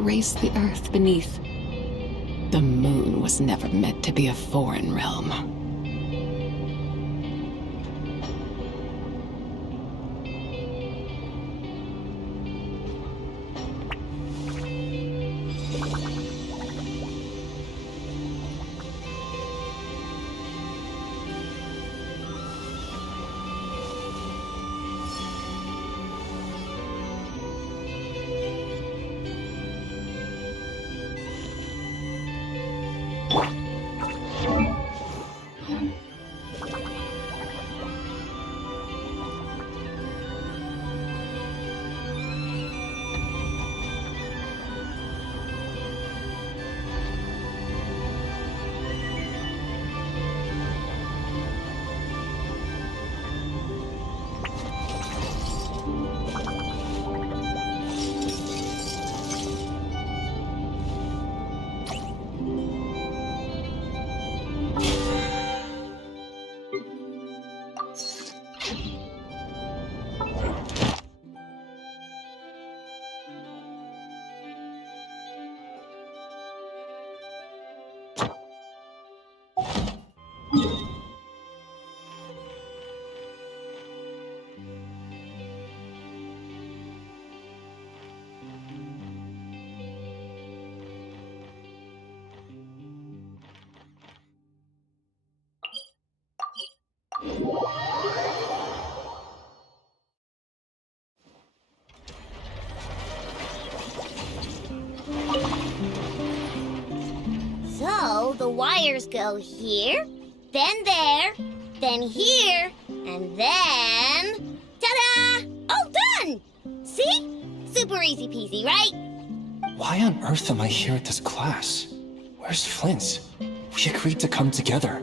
grace the earth beneath. The moon was never meant to be a foreign realm. So the wires go here, then there, then here, and then... Ta-da! All done! See? Super easy peasy, right? Why on earth am I here at this class? Where's Flint? We agreed to come together.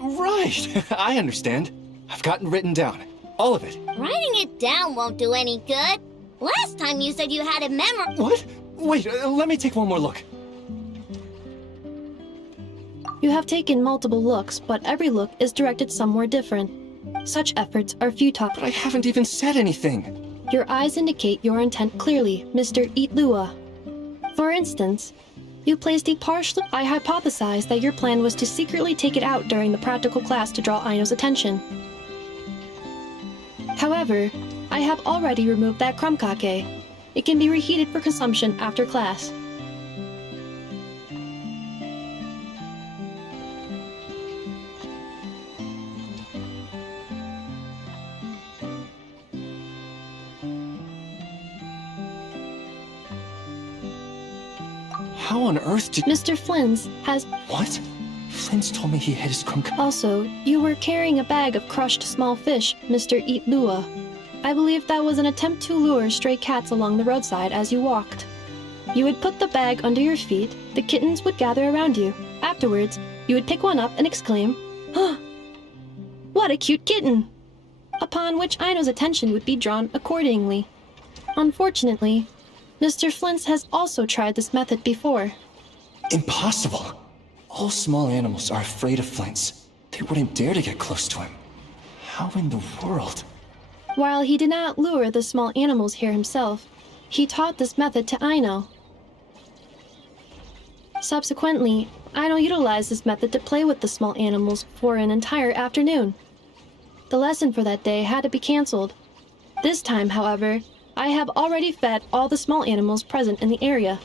Right. I understand. I've gotten written down. All of it. Writing it down won't do any good. Last time you said you had it memorized. What? Wait, let me take one more look. You have taken multiple looks, but every look is directed somewhere different. Such efforts are futile. But I haven't even said anything. Your eyes indicate your intent clearly, Mr. Itlua. For instance, you placed a partial... I hypothesized that your plan was to secretly take it out during the practical class to draw Aino's attention. However, I have already removed that crumb-kake. It can be reheated for consumption after class. How on earth did... Mr. Flynn has... What? Flint told me he hid his crumb... Also, you were carrying a bag of crushed small fish, Mr. Itlua. I believe that was an attempt to lure stray cats along the roadside as you walked. You would put the bag under your feet, the kittens would gather around you. Afterwards, you would pick one up and exclaim, "Huh! What a cute kitten!" Upon which Aino's attention would be drawn accordingly. Unfortunately, Mr. Flint has also tried this method before. Impossible. All small animals are afraid of Flint. They wouldn't dare to get close to him. How in the world? While he did not lure the small animals here himself, he taught this method to Aino. Subsequently, Aino utilized this method to play with the small animals for an entire afternoon. The lesson for that day had to be cancelled. This time, however, I have already fed all the small animals present in the area.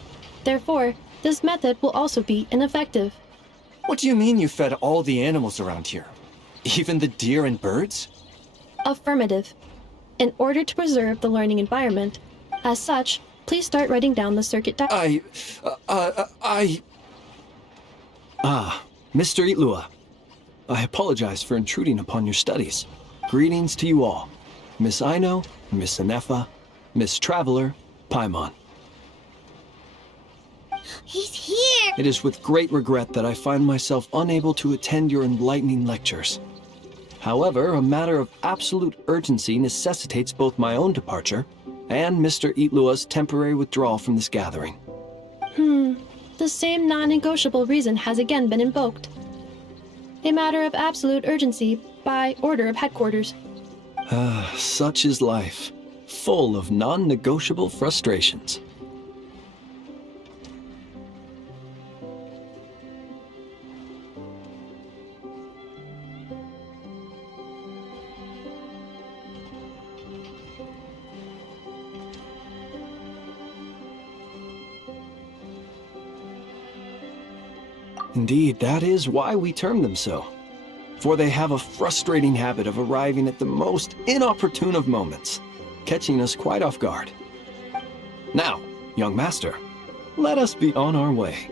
Therefore, this method will also be ineffective. What do you mean you fed all the animals around here? Even the deer and birds? Affirmative. In order to preserve the learning environment, as such, please start writing down the circuit Ah, Mr. Itlua. I apologize for intruding upon your studies. Greetings to you all. Miss Aino, Miss Anefa, Miss Traveler, Paimon. He's here! It is with great regret that I find myself unable to attend your enlightening lectures. However, a matter of absolute urgency necessitates both my own departure and Mr. Itlua's temporary withdrawal from this gathering. The same non-negotiable reason has again been invoked. A matter of absolute urgency by order of headquarters. Such is life, full of non-negotiable frustrations. Indeed, that is why we term them so. For they have a frustrating habit of arriving at the most inopportune of moments, catching us quite off guard. Now, young master, let us be on our way.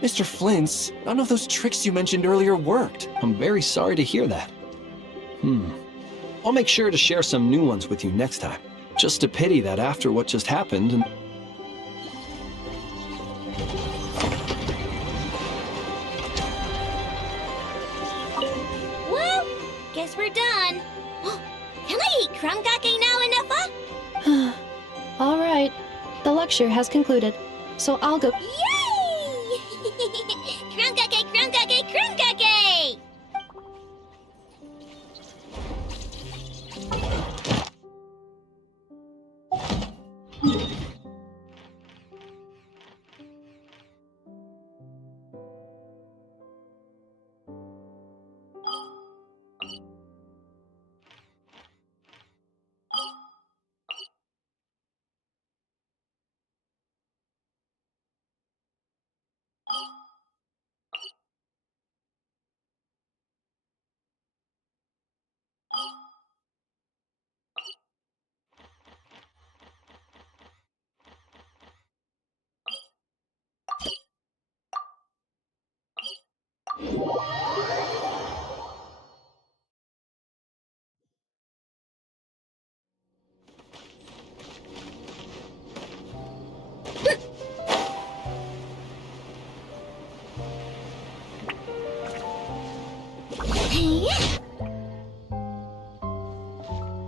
Mr. Flint's, none of those tricks you mentioned earlier worked. I'm very sorry to hear that. I'll make sure to share some new ones with you next time. Just a pity that after what just happened and... Well, guess we're done. Can I eat krumgake now, Enougha? All right. The lecture has concluded, so I'll go. Yay! Krumgake, krumgake, krumgake!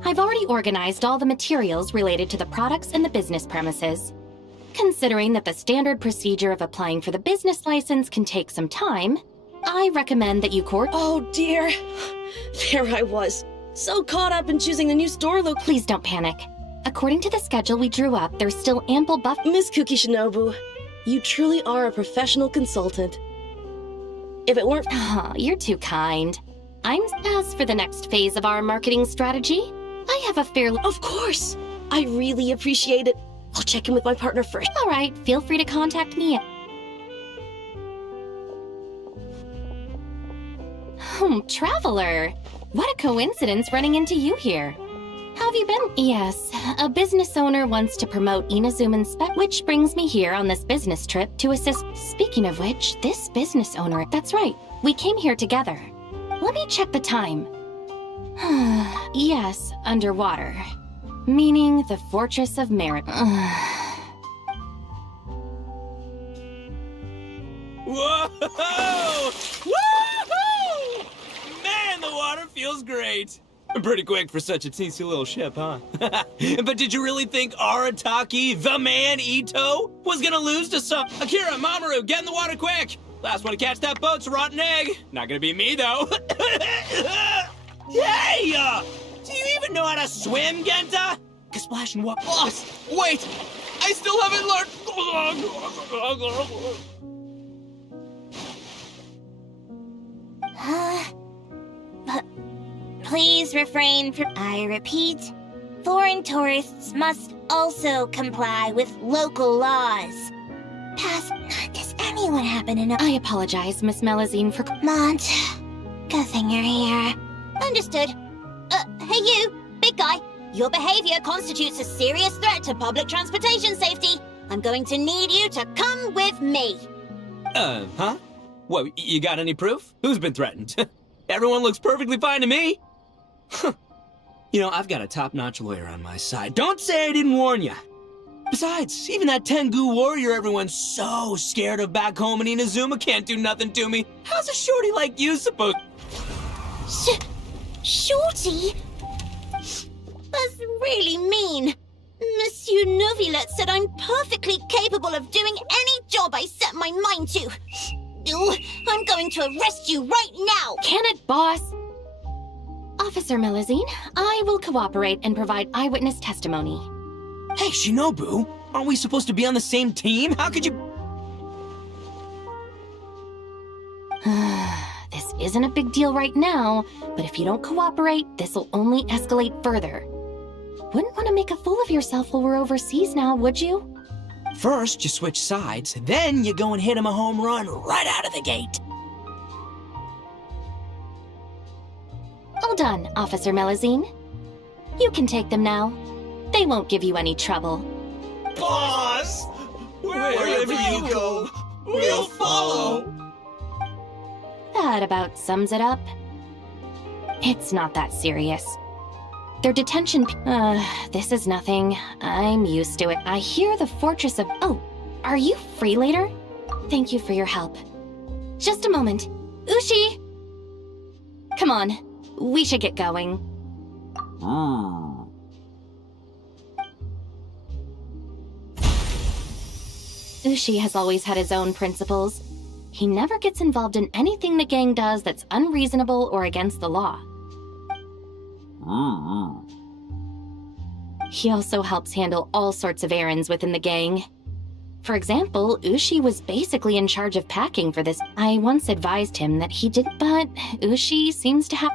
I've already organized all the materials related to the products and the business premises. Considering that the standard procedure of applying for the business license can take some time, I recommend that you Oh dear. There I was, so caught up in choosing the new store location. Please don't panic. According to the schedule we drew up, there's still ample Miss Kukishinobu, you truly are a professional consultant. If it weren't Oh, you're too kind. As for the next phase of our marketing strategy, I have a fairly... Of course! I really appreciate it. I'll check in with my partner first. All right, feel free to contact me. Traveler. What a coincidence running into you here. How have you been? Yes, a business owner wants to promote Inazuman which brings me here on this business trip to assist. Speaking of which, this business owner... That's right, we came here together. Let me check the time. Yes, underwater. Meaning the Fortress of Merit. Whoa! Woohoo! Man, the water feels great. Pretty quick for such a teensy little ship, huh? But did you really think Arataki, the man Ito, was gonna lose to some... Akira, Mamoru, get in the water quick! Last one to catch that boat's a rotten egg. Not gonna be me, though. Hey! Do you even know how to swim, Genta? Splash and water. Oh, wait! I still haven't learned... Please refrain from... I repeat, foreign tourists must also comply with local laws. Does anyone happen to know... I apologize, Miss Melazine, for... Mont, good thing you're here. Understood. Hey you, big guy. Your behavior constitutes a serious threat to public transportation safety. I'm going to need you to come with me. Huh? What, you got any proof? Who's been threatened? Everyone looks perfectly fine to me. You know, I've got a top-notch lawyer on my side. Don't say I didn't warn you. Besides, even that Tengu warrior everyone's so scared of back home in Inazuma can't do nothing to me. How's a shorty like you supposed... Shorty? That's really mean. Monsieur Novilet said I'm perfectly capable of doing any job I set my mind to. I'm going to arrest you right now! Can it, boss? Officer Melazine, I will cooperate and provide eyewitness testimony. Hey, Shinobu, aren't we supposed to be on the same team? How could you... This isn't a big deal right now, but if you don't cooperate, this'll only escalate further. Wouldn't want to make a fool of yourself while we're overseas now, would you? First, you switch sides, then you go and hit him a home run right out of the gate. All done, Officer Melazine. You can take them now. They won't give you any trouble. Boss! Wherever you go, we'll follow! That about sums it up. It's not that serious. Their detention... this is nothing. I'm used to it. I hear the fortress of... Oh, are you free later? Thank you for your help. Just a moment. Ushi! Come on, we should get going. Ushi has always had his own principles. He never gets involved in anything the gang does that's unreasonable or against the law. He also helps handle all sorts of errands within the gang. For example, Ushi was basically in charge of packing for this. I once advised him that he did, but Ushi seems to have...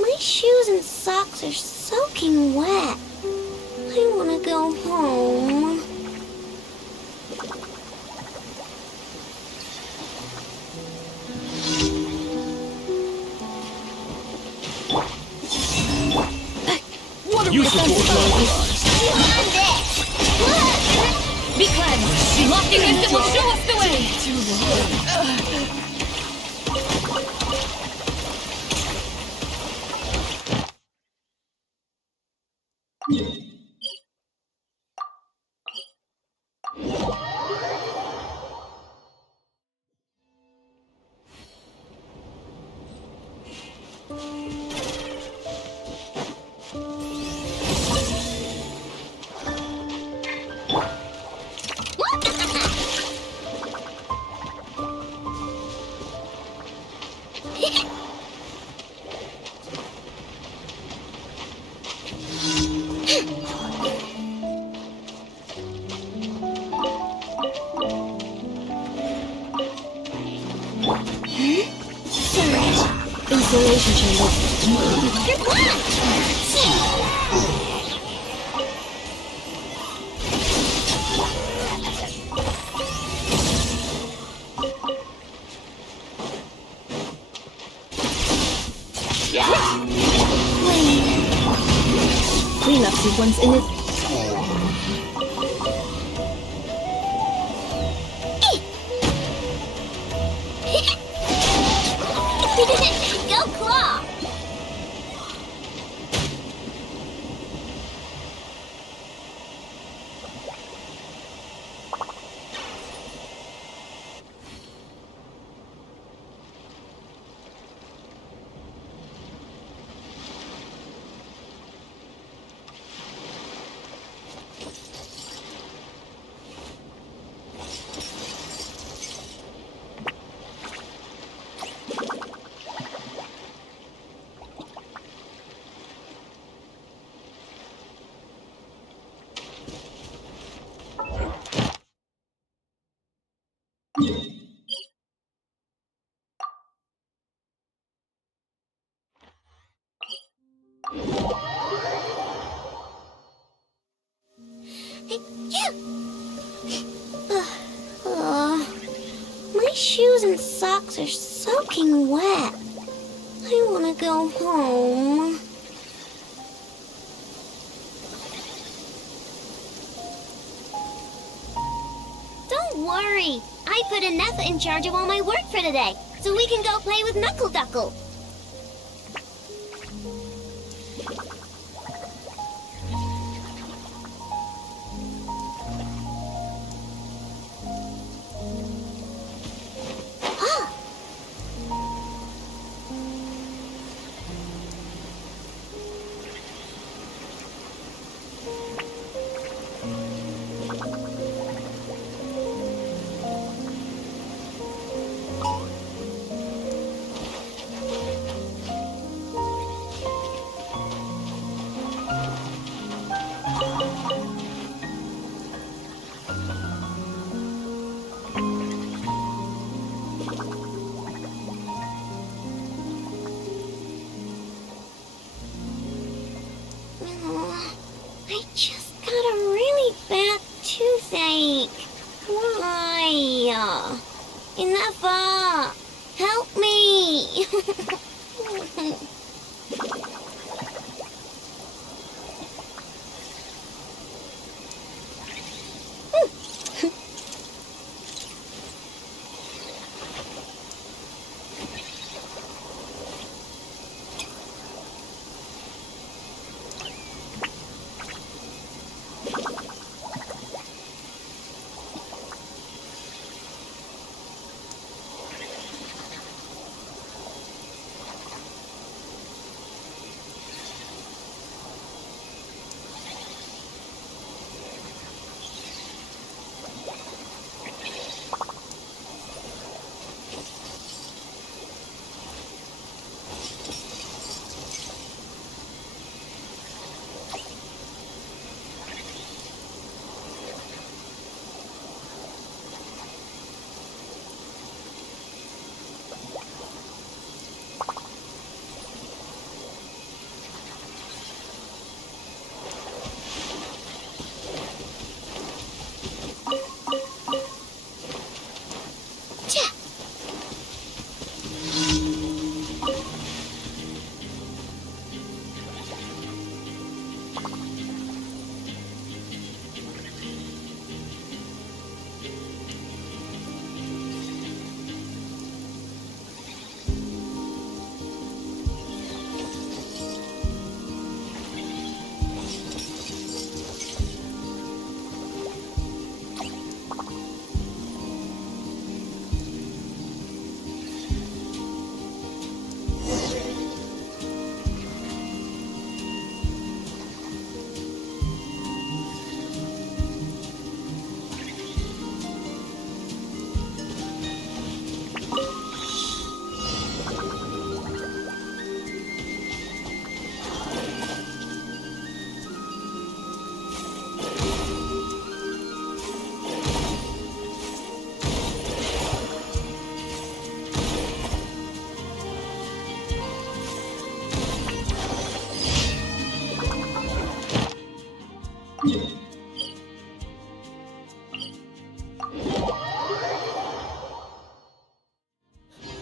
My shoes and socks are soaking wet. I want to go home. You support Be cleansed! Lofty wisdom will show us the way! Insulation chamber. You're blocked! Cleanup sequence in it. Go Claw! My shoes and socks are soaking wet. I want to go home. Don't worry. I put Anessa in charge of all my work for today, so we can go play with Knuckle Duckle. just got a really bad toothache. Why? Enough! Help me!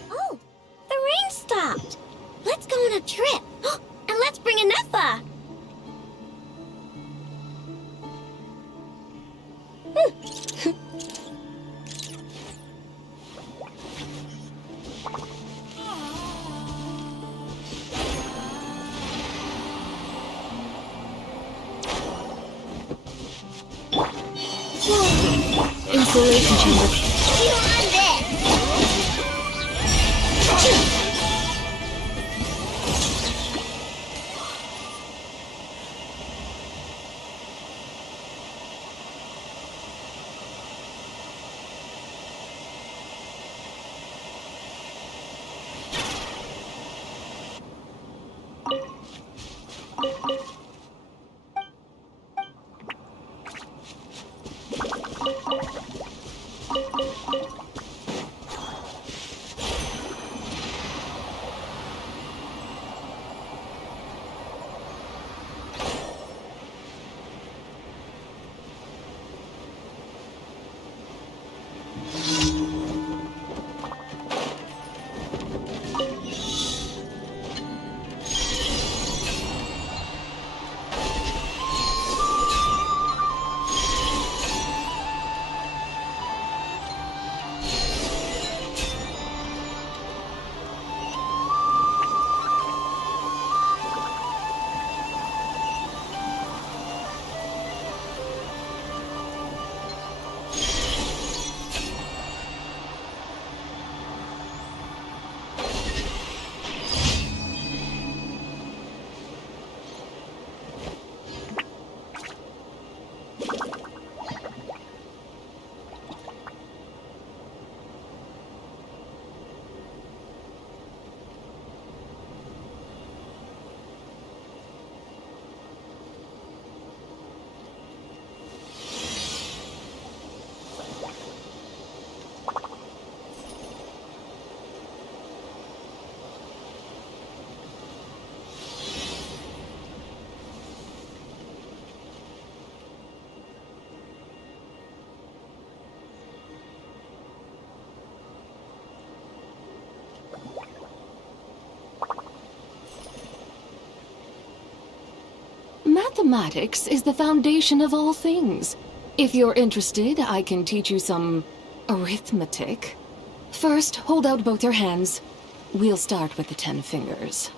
Oh, the rain stopped. Let's go on a trip. And let's bring Enough. Insulation chamber. You on this? Mathematics is the foundation of all things. If you're interested, I can teach you some arithmetic. First, hold out both your hands. We'll start with the 10 fingers.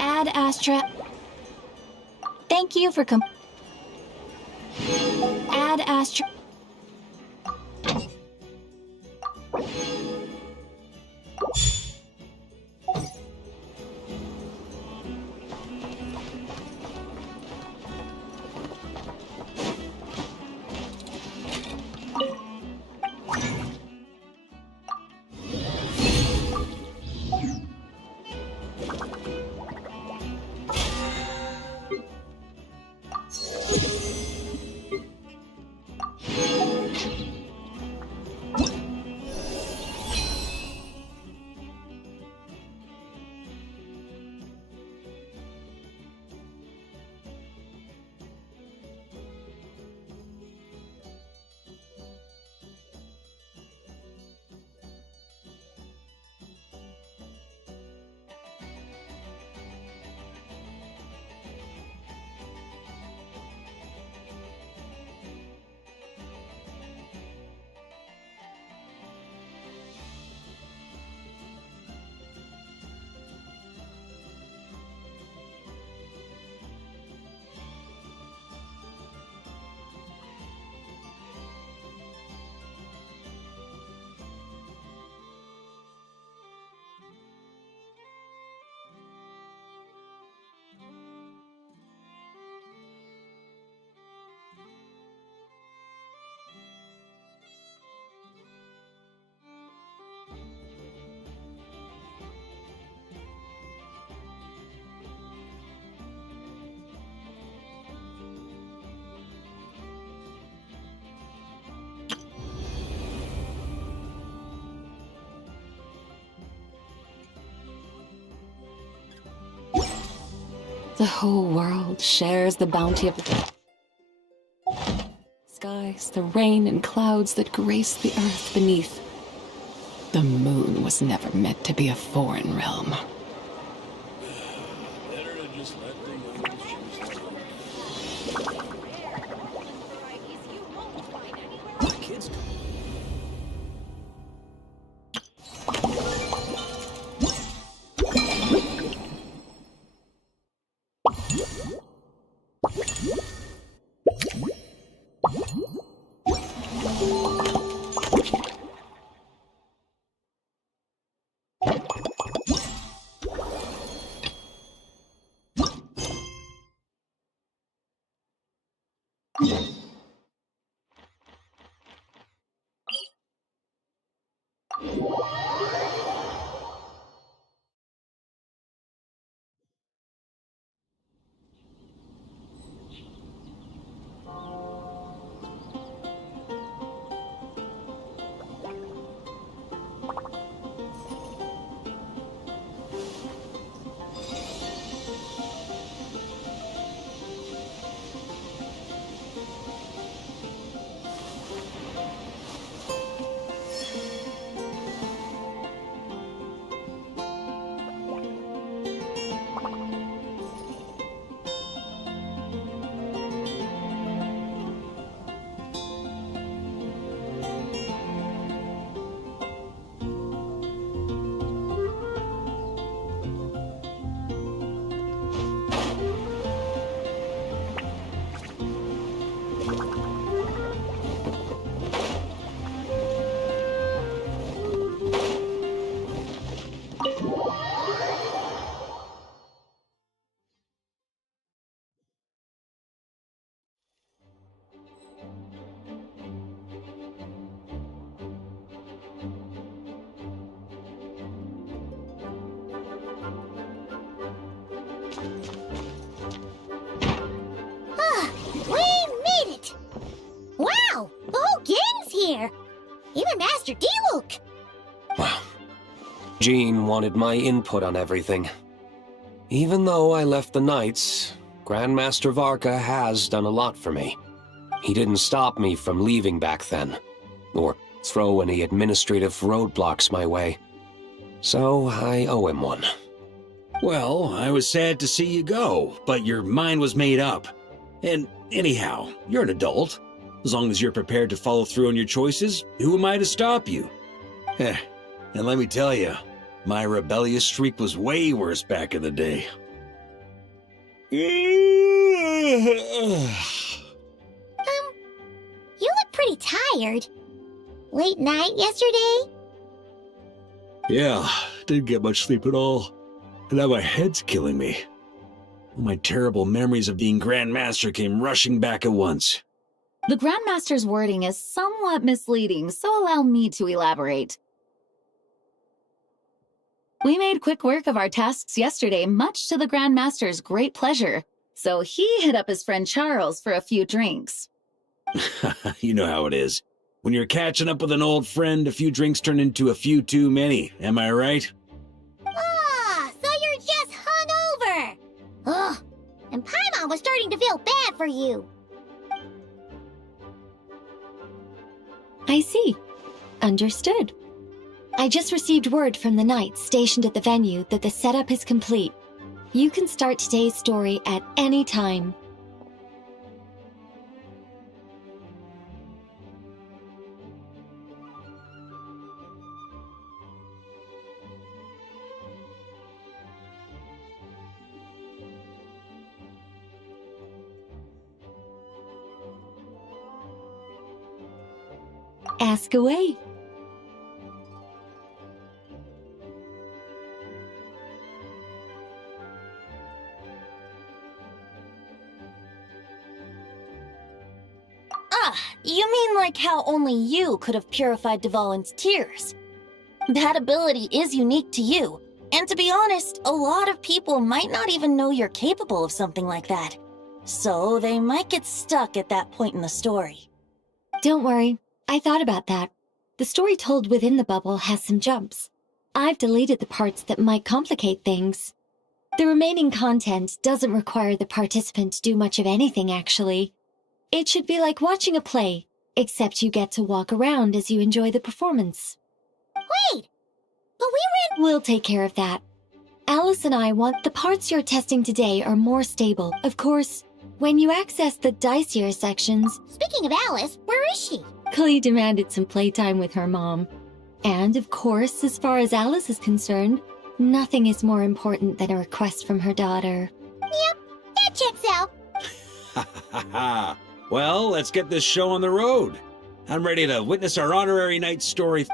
Ad Astra. Thank you for Ad Astra. The whole world shares the bounty of the skies, the rain and clouds that grace the earth beneath. The moon was never meant to be a foreign realm. Jean wanted my input on everything. Even though I left the Knights, Grandmaster Varka has done a lot for me. He didn't stop me from leaving back then, or throw any administrative roadblocks my way. So I owe him one. Well, I was sad to see you go, but your mind was made up. And anyhow, you're an adult. As long as you're prepared to follow through on your choices, who am I to stop you? Heh, and let me tell you, my rebellious streak was way worse back in the day. You look pretty tired. Late night yesterday? Yeah, didn't get much sleep at all. And now my head's killing me. All my terrible memories of being Grand Master came rushing back at once. The Grandmaster's wording is somewhat misleading, so allow me to elaborate. We made quick work of our tasks yesterday, much to the Grandmaster's great pleasure, so he hit up his friend Charles for a few drinks. You know how it is. When you're catching up with an old friend, a few drinks turn into a few too many, am I right? Ah, so you're just hungover. Ugh, and Paimon was starting to feel bad for you. I see. Understood. I just received word from the Knights stationed at the venue that the setup is complete. You can start today's story at any time. Ask away. You mean like how only you could have purified Dvalin's tears? That ability is unique to you, and to be honest, a lot of people might not even know you're capable of something like that. So they might get stuck at that point in the story. Don't worry, I thought about that. The story told within the bubble has some jumps. I've deleted the parts that might complicate things. The remaining content doesn't require the participant to do much of anything, actually. It should be like watching a play, except you get to walk around as you enjoy the performance. Wait, but we We'll take care of that. Alice and I want the parts you're testing today are more stable. Of course, when you access the dicier sections... Speaking of Alice, where is she? Clee demanded some playtime with her mom. And of course, as far as Alice is concerned, nothing is more important than a request from her daughter. Yep, that checks out. Ha ha ha! Well, let's get this show on the road. I'm ready to witness our honorary knight story.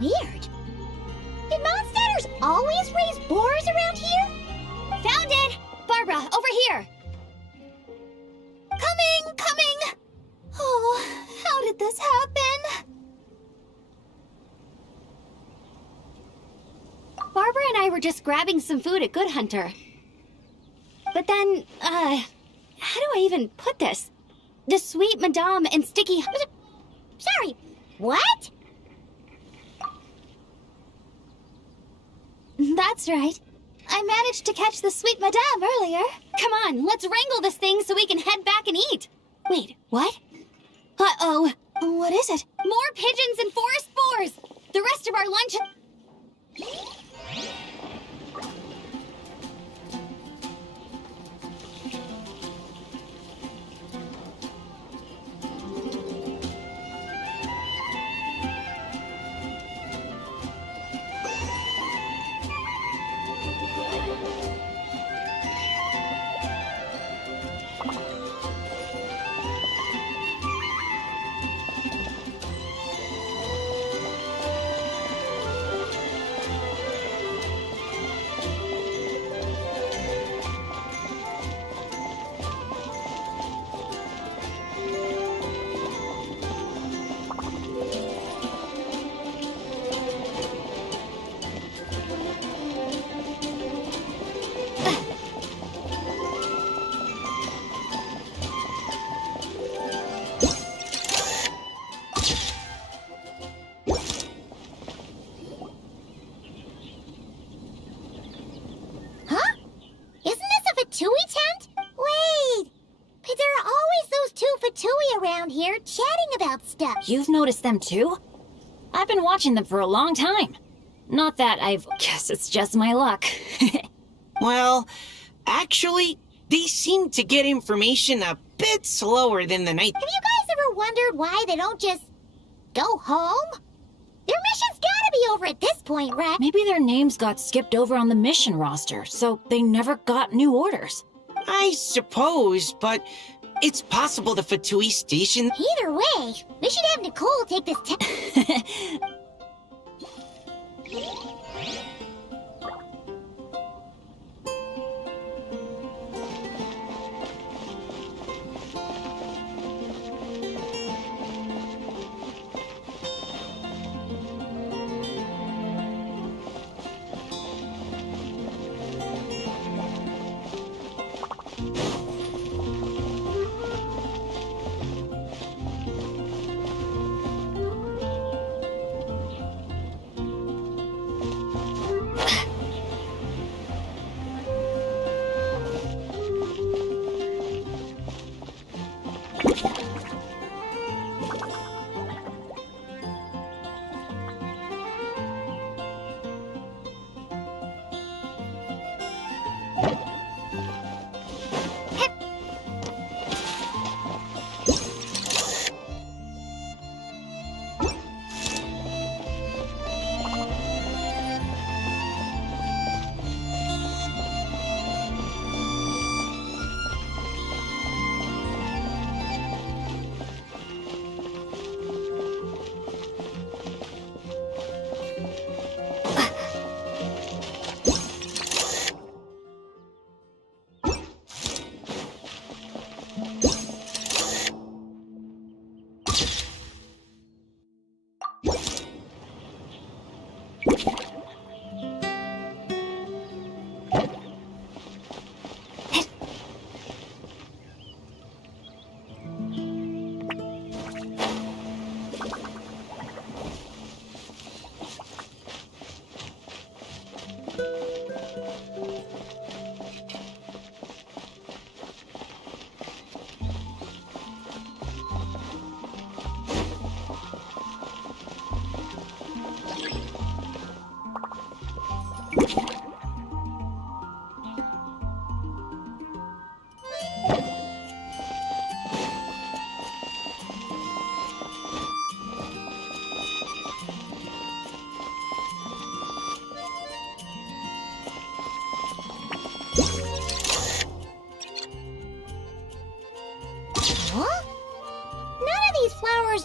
Weird. Did Monsdtaders always raise boars around here? Found it! Barbara, over here! Coming! Oh, how did this happen? Barbara and I were just grabbing some food at Good Hunter. But then, how do I even put this? The sweet Madame and Sticky... Sorry, what? That's right. I managed to catch the sweet Madame earlier. Come on, let's wrangle this thing so we can head back and eat. Wait, what? Uh-oh. What is it? More pigeons and forest boars! The rest of our lunch... around here chatting about stuff. You've noticed them too? I've been watching them for a long time. Not that I've... guess it's just my luck. Well, actually, they seem to get information a bit slower than the night. Have you guys ever wondered why they don't just go home? Their mission's gotta be over at this point, right? Maybe their names got skipped over on the mission roster, so they never got new orders. I suppose, but it's possible the Fatui station... Either way, we should have Nicole take this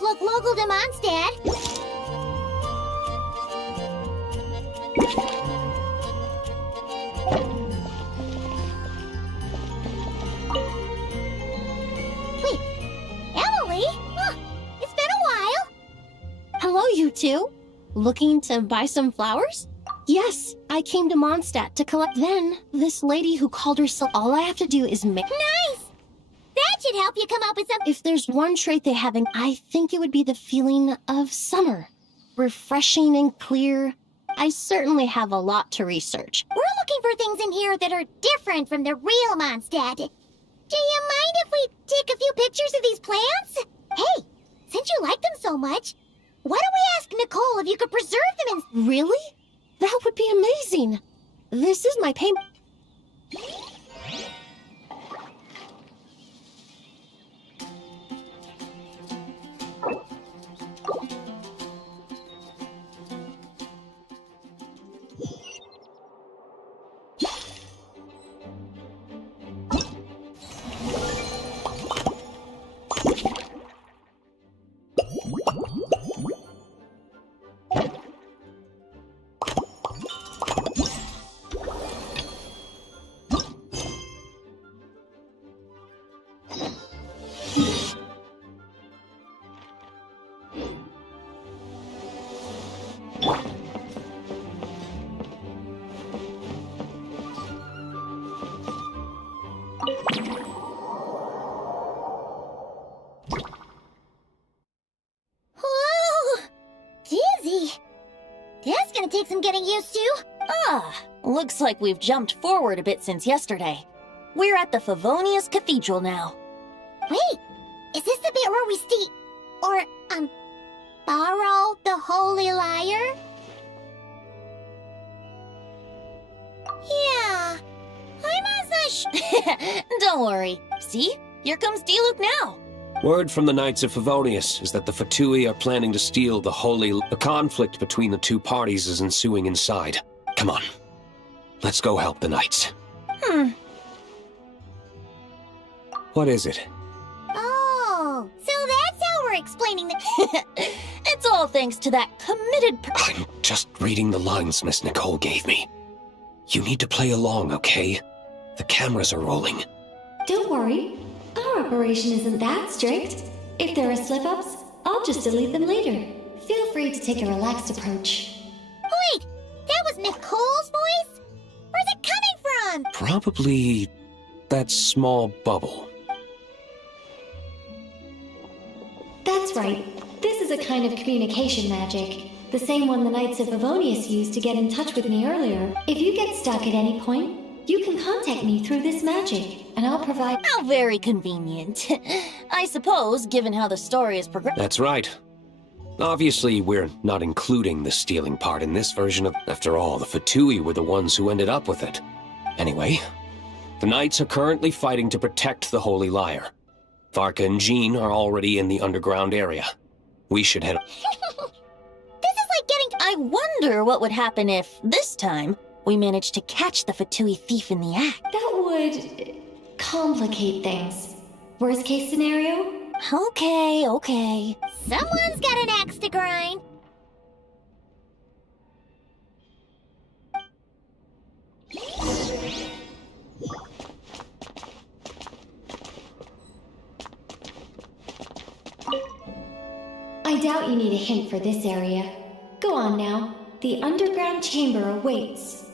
look local to Monsdtad. Wait, Emily? Huh, it's been a while. Hello, you two. Looking to buy some flowers? Yes, I came to Monsdtad to collect. Then, this lady who called herself, all I have to do is make. Nice! That should help you come up with some. If there's one trait they haven't, I think it would be the feeling of summer. Refreshing and clear. I certainly have a lot to research. We're looking for things in here that are different from the real Monsdtad. Do you mind if we take a few pictures of these plants? Hey, since you like them so much, why don't we ask Nicole if you could preserve them in... Really? That would be amazing. This is my payment. Whoa! Dizzy! That's gonna take some getting used to. Looks like we've jumped forward a bit since yesterday. We're at the Favonius Cathedral now. Wait, is this the bit where we borrow the Holy Lyre? Yeah, I'm Don't worry. See? Here comes Diluc now. Word from the Knights of Favonius is that the Fatui are planning to steal the Holy... A conflict between the two parties is ensuing inside. Come on. Let's go help the Knights. What is it? Oh, so that's how we're explaining the... It's all thanks to that committed I'm just reading the lines Miss Nicole gave me. You need to play along, okay? The cameras are rolling. Don't worry. Our operation isn't that strict. If there are slip-ups, I'll just delete them later. Feel free to take a relaxed approach. Wait, that was Nicole's voice? Where's it coming from? Probably that small bubble. That's right. This is a kind of communication magic. The same one the Knights of Favonius used to get in touch with me earlier. If you get stuck at any point, you can contact me through this magic, and I'll provide... How very convenient. I suppose, given how the story is progressing. That's right. Obviously, we're not including the stealing part in this version of... After all, the Fatui were the ones who ended up with it. Anyway, the Knights are currently fighting to protect the Holy Lyre. Tharka and Jean are already in the underground area. We should head... This is like getting... I wonder what would happen if, this time, we managed to catch the Fatui thief in the act. That would... complicate things. Worst case scenario? Okay. Someone's got an axe to grind. I doubt you need a hint for this area. Go on now. The underground chamber awaits.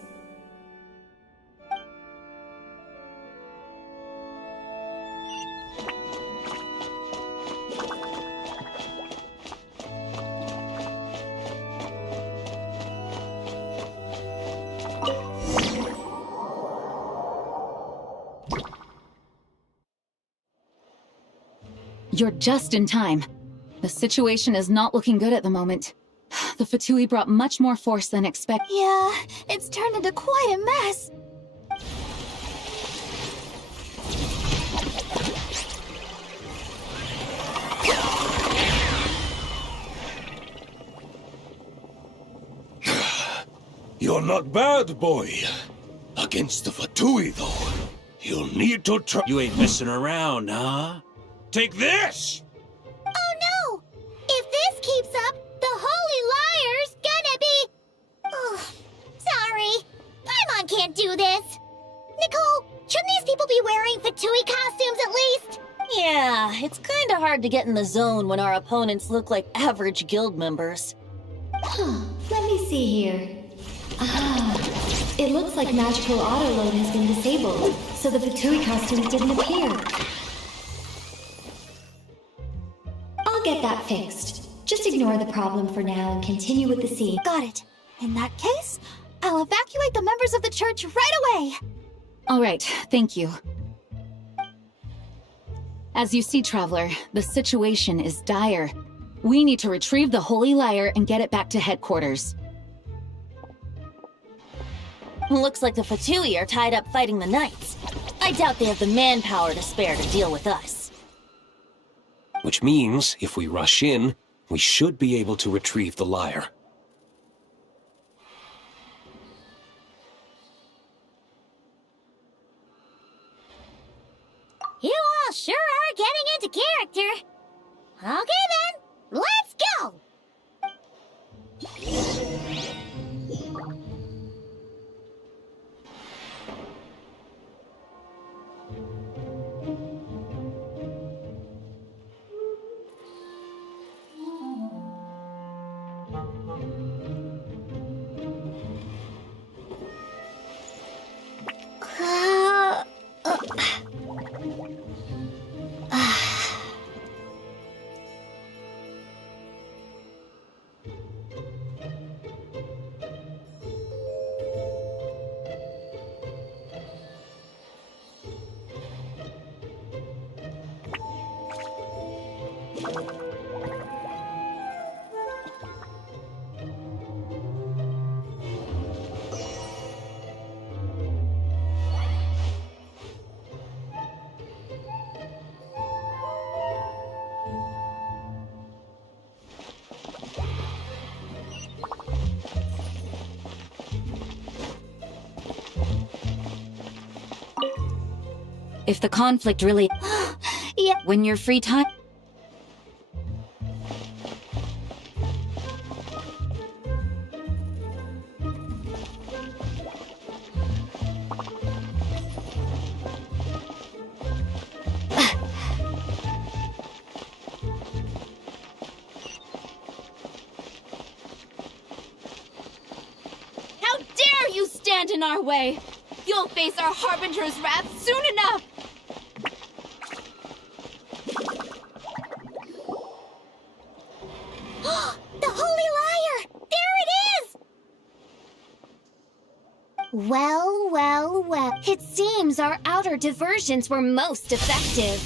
You're just in time. The situation is not looking good at the moment. The Fatui brought much more force than expected. Yeah, it's turned into quite a mess. You're not bad, boy. Against the Fatui, though, you'll need to try... You ain't messing around, huh? Take this! Oh no! If this keeps up, the Holy Lyre's gonna be... Oh, sorry. Paimon can't do this. Nicole, shouldn't these people be wearing Fatui costumes at least? Yeah, it's kinda hard to get in the zone when our opponents look like average guild members. Let me see here. It looks like magical autoload has been disabled, so the Fatui costumes didn't appear. I'll get that fixed. Just ignore the problem for now and continue with the scene. Got it. In that case, I'll evacuate the members of the church right away. All right, thank you. As you see, Traveler, the situation is dire. We need to retrieve the Holy Lyre and get it back to headquarters. Looks like the Fatui are tied up fighting the Knights. I doubt they have the manpower to spare to deal with us. Which means, if we rush in, we should be able to retrieve the lyre. You all sure are getting into character. Okay then, let's go! If the conflict really... Yeah. When you're free time... How dare you stand in our way! You'll face our Harbinger's wrath soon enough! The Holy Lyre! There it is! Well, well, well. It seems our outer diversions were most effective.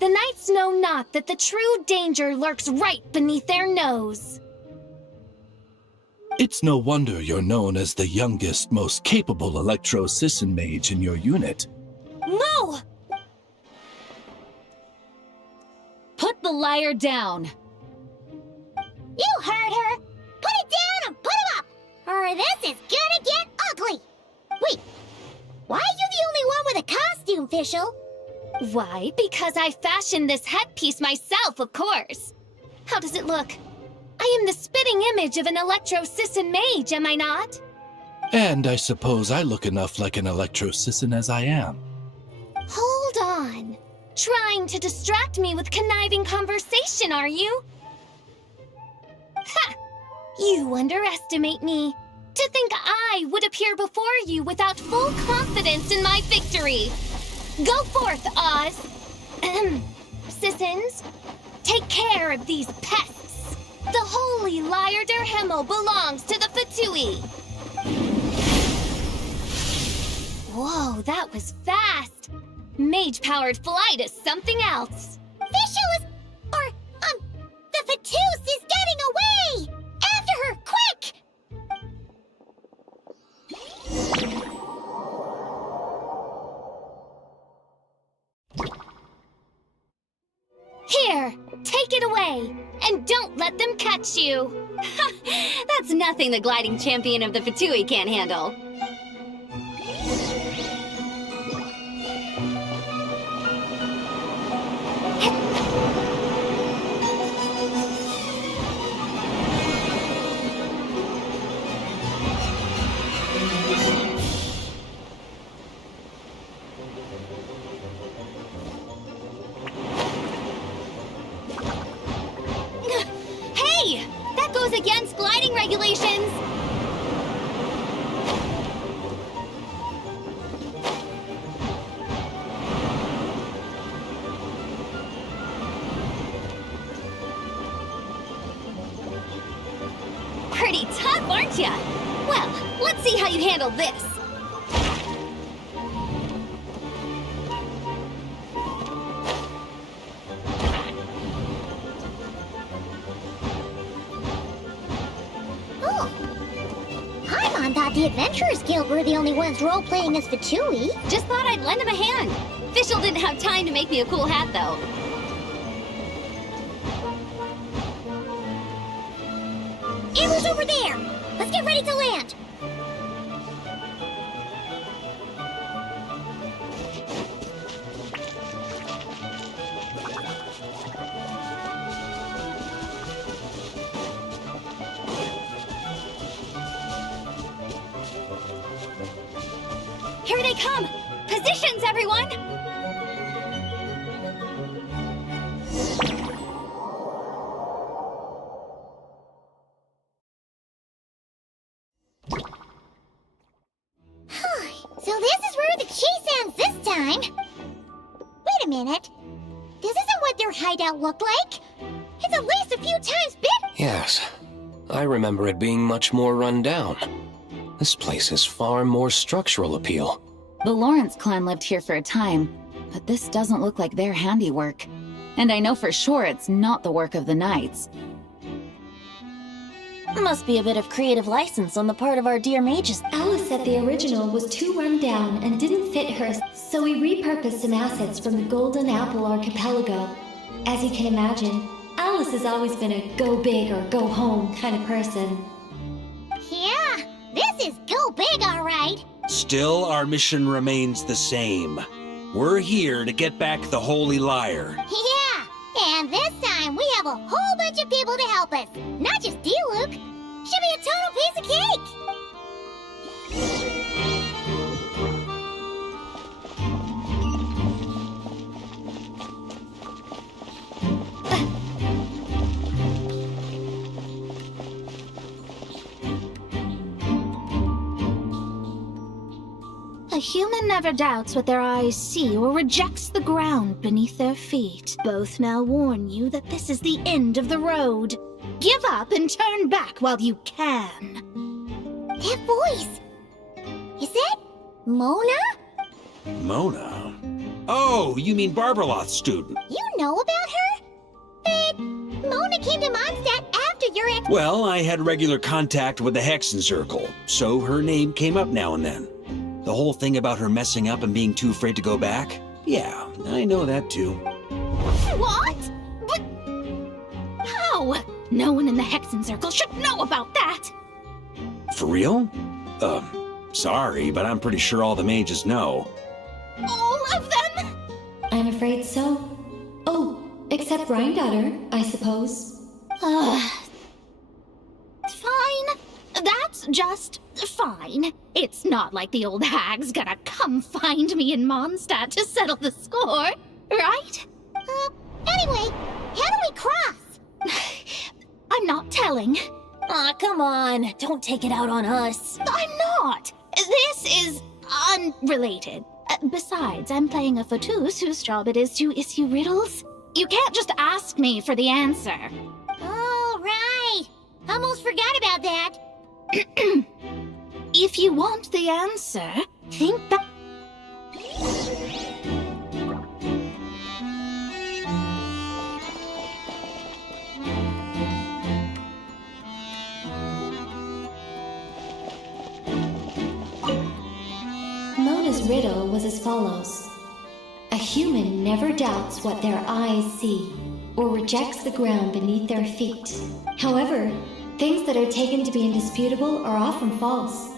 The knights know not that the true danger lurks right beneath their nose. It's no wonder you're known as the youngest, most capable electro-Sisson mage in your unit. No! Put the lyre down! You heard her! Put it down and put him up! Or this is gonna get ugly! Wait, why are you the only one with a costume, Fischl? Why? Because I fashioned this headpiece myself, of course. How does it look? I am the spitting image of an electro-Sisson mage, am I not? And I suppose I look enough like an electro-Sisson as I am. Hold on. Trying to distract me with conniving conversation, are you? Ha! You underestimate me. To think I would appear before you without full confidence in my victory. Go forth, Oz. Sissons, take care of these pests. The Holy Lyre der Himmel belongs to the Fatui. Whoa, that was fast. Mage-powered flight is something else. Fischl is... the Fatus is getting away! After her, quick! Here, take it away, and don't let them catch you. That's nothing the gliding champion of the Fatui can't handle. Hey! That goes against gliding regulations! pretty tough, aren't ya? Well, let's see how you handle this. Oh. Hi, Monsdtad. The Adventurers Guild were the only ones role-playing as Fatui. Just thought I'd lend him a hand. Fischl didn't have time to make me a cool hat, though. Amber's over there! Let's get ready to land! Here they come! Positions, everyone! So this is where the chase ends this time. Wait a minute. This isn't what their hideout looked like. It's at least a few times bigger. Yes, I remember it being much more run down. This place has far more structural appeal. The Lawrence clan lived here for a time, but this doesn't look like their handiwork. And I know for sure it's not the work of the Knights. Must be a bit of creative license on the part of our dear mages. Alice said the original was too run down and didn't fit her, so we repurposed some assets from the Golden Apple Archipelago. As you can imagine, Alice has always been a go big or go home kind of person. Yeah, this is go big, all right. Still, our mission remains the same. We're here to get back the Holy Lyre. Yeah, and this time we have a whole bunch of people to help us. Not just you, Luke. Should be a total piece of cake. A human never doubts what their eyes see or rejects the ground beneath their feet. Both now warn you that this is the end of the road. Give up and turn back while you can. That voice. Is that Mona? Mona? Oh, you mean Barbarloth's student. You know about her? But Mona came to Monsdtad after your ex- Well, I had regular contact with the Hexen Circle, so her name came up now and then. The whole thing about her messing up and being too afraid to go back? Yeah, I know that too. What? But how? No one in the Hexen Circle should know about that. For real? Sorry, but I'm pretty sure all the mages know. All of them? I'm afraid so. Oh, except Granddaughter, I suppose. Fine. That's just fine. It's not like the old hag's gonna come find me in Monsdtad to settle the score, right? Anyway, how do we cross? I'm not telling. Aw, come on. Don't take it out on us. I'm not. This is unrelated. Besides, I'm playing a Fatus whose job it is to issue riddles. You can't just ask me for the answer. Oh, right. Almost forgot about that. If you want the answer, think back. Mona's riddle was as follows. A human never doubts what their eyes see, or rejects the ground beneath their feet. However, things that are taken to be indisputable are often false.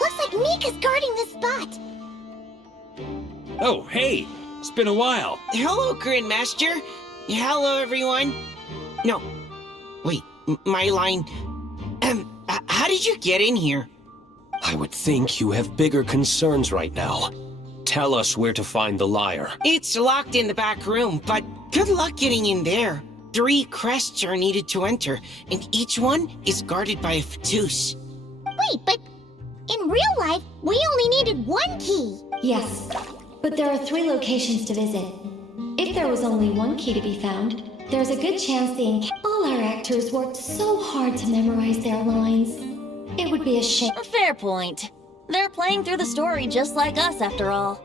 Looks like Mika's guarding this spot. Oh, hey! It's been a while. Hello, Grandmaster. Hello, everyone. No. Wait, my line... how did you get in here? I would think you have bigger concerns right now. Tell us where to find the lyre. It's locked in the back room, but good luck getting in there. 3 crests are needed to enter, and each one is guarded by a Fatus. Wait, but in real life, we only needed 1 key. Yes, but there are 3 locations to visit. If there was only 1 key to be found, there's a good chance all our actors worked so hard to memorize their lines. It would be a shame. A fair point. They're playing through the story just like us, after all.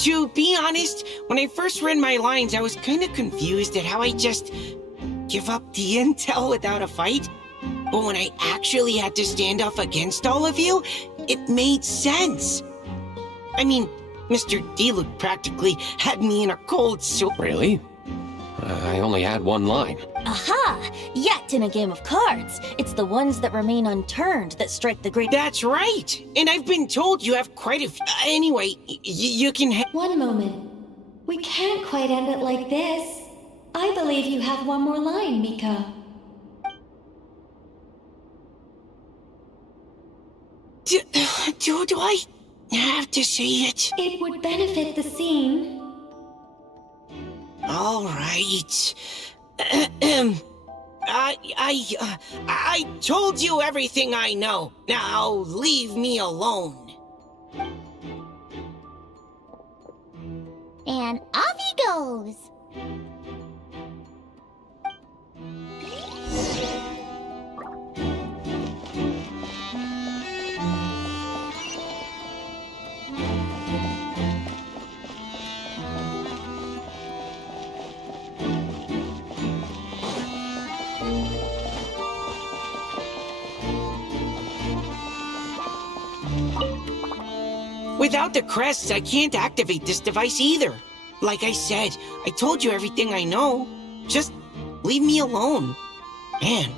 To be honest, when I first read my lines, I was kind of confused at how I just give up the intel without a fight. But when I actually had to stand up against all of you, it made sense. I mean, Mr. Diluc practically had me in a cold sweat. Really? I only had 1 line. Aha! Yet in a game of cards, it's the ones that remain unturned that strike the great... That's right! And I've been told you have quite a few... Anyway, you can... One moment. We can't quite end it like this. I believe you have 1 more line, Mika. Do I have to say it? It would benefit the scene. All right. I told you everything I know. Now leave me alone. And off he goes. Without the crests, I can't activate this device either. Like I said, I told you everything I know. Just leave me alone. Man,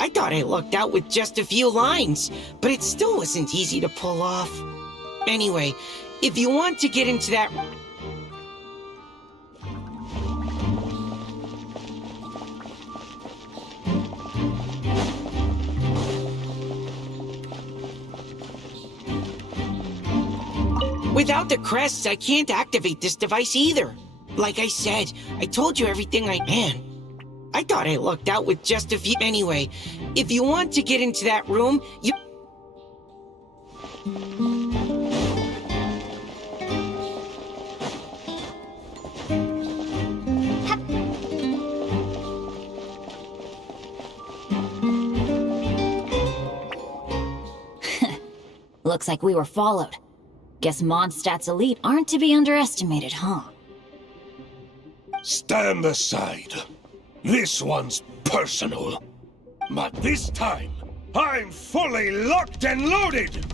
I thought I lucked out with just a few lines, but it still wasn't easy to pull off. Anyway, if you want to get into that... Without the crests, I can't activate this device either. Like I said, I told you everything I can. I thought I lucked out with just a few... Anyway, if you want to get into that room, you... Looks like we were followed. Guess Monsdtad's elite aren't to be underestimated, huh? Stand aside. This one's personal. But this time, I'm fully locked and loaded!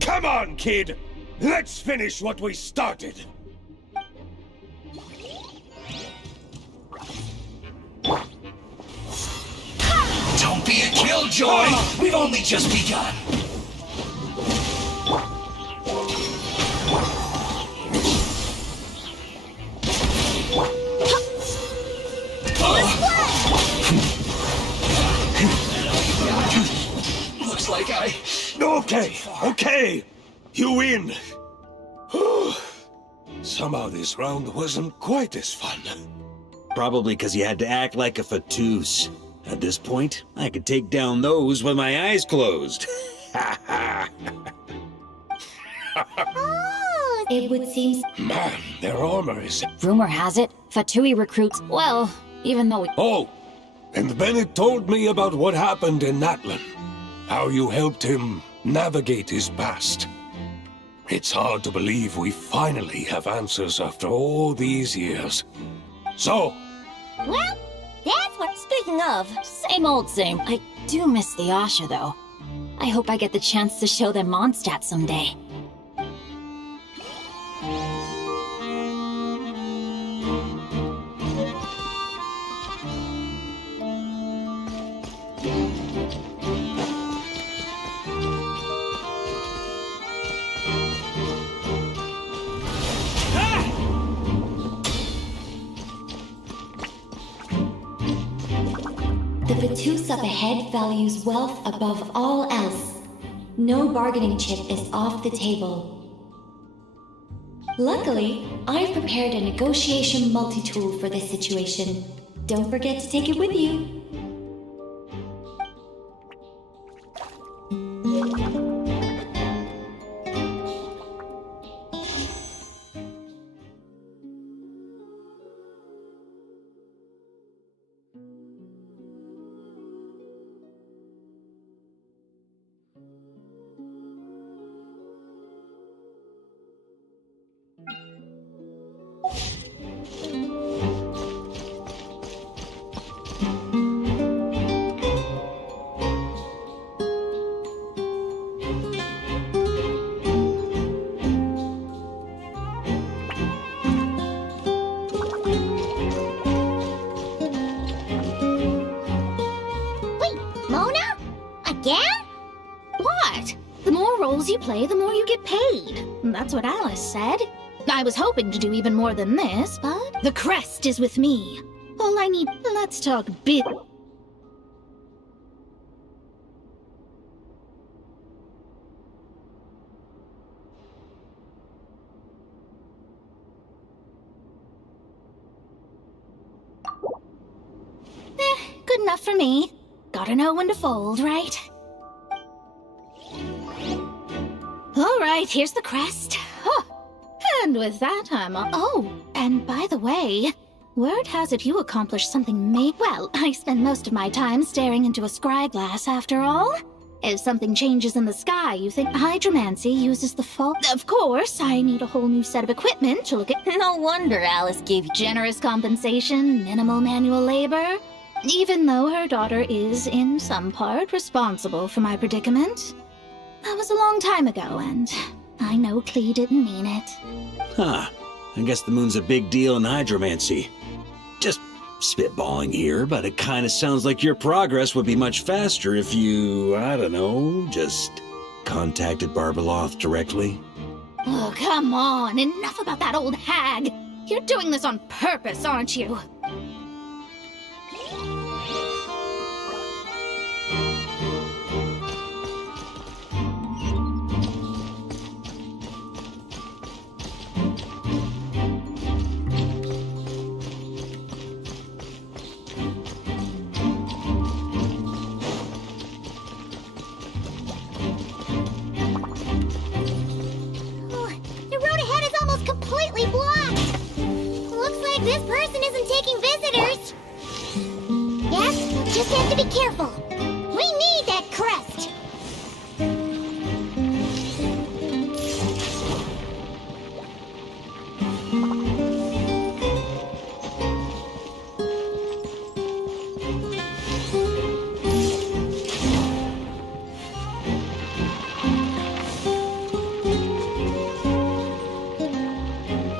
Come on, kid! Let's finish what we started! Don't be a killjoy! We've only just begun! Looks like I... Okay. You win. Somehow this round wasn't quite as fun. Probably because you had to act like a Fatus. At this point, I could take down those with my eyes closed. It would seem... Man, their armor is... Rumor has it, Fatui recruits... Well, even though we... Oh, and Bennett told me about what happened in Natlan. How you helped him navigate his past. It's hard to believe we finally have answers after all these years. So... Well, that's what... Speaking of, same old same. I do miss the Asha, though. I hope I get the chance to show them Monsdtad someday. with 2 sup ahead values wealth above all else. No bargaining chip is off the table. Luckily, I've prepared a negotiation multi-tool for this situation. Don't forget to take it with you. You play, the more you get paid. That's what Alice said. I was hoping to do even more than this, but the crest is with me. All I need... Let's talk big... Good enough for me. Gotta know when to fold, right? All right, here's the crest. Huh. And with that, I'm... Oh, and by the way, word has it you accomplished something Well, I spend most of my time staring into a scry glass, after all. If something changes in the sky, you think hydromancy uses the fault... Of course, I need a whole new set of equipment to look at... No wonder Alice gave you Generous compensation, minimal manual labor. Even though her daughter is, in some part, responsible for my predicament. That was a long time ago, and I know Klee didn't mean it. Huh. I guess the moon's a big deal in hydromancy. Just spitballing here, but it kind of sounds like your progress would be much faster if you, I don't know, just contacted Barbeloth directly. Oh, come on. Enough about that old hag. You're doing this on purpose, aren't you? This person isn't taking visitors. Yes, we'll just have to be careful. We need that crest.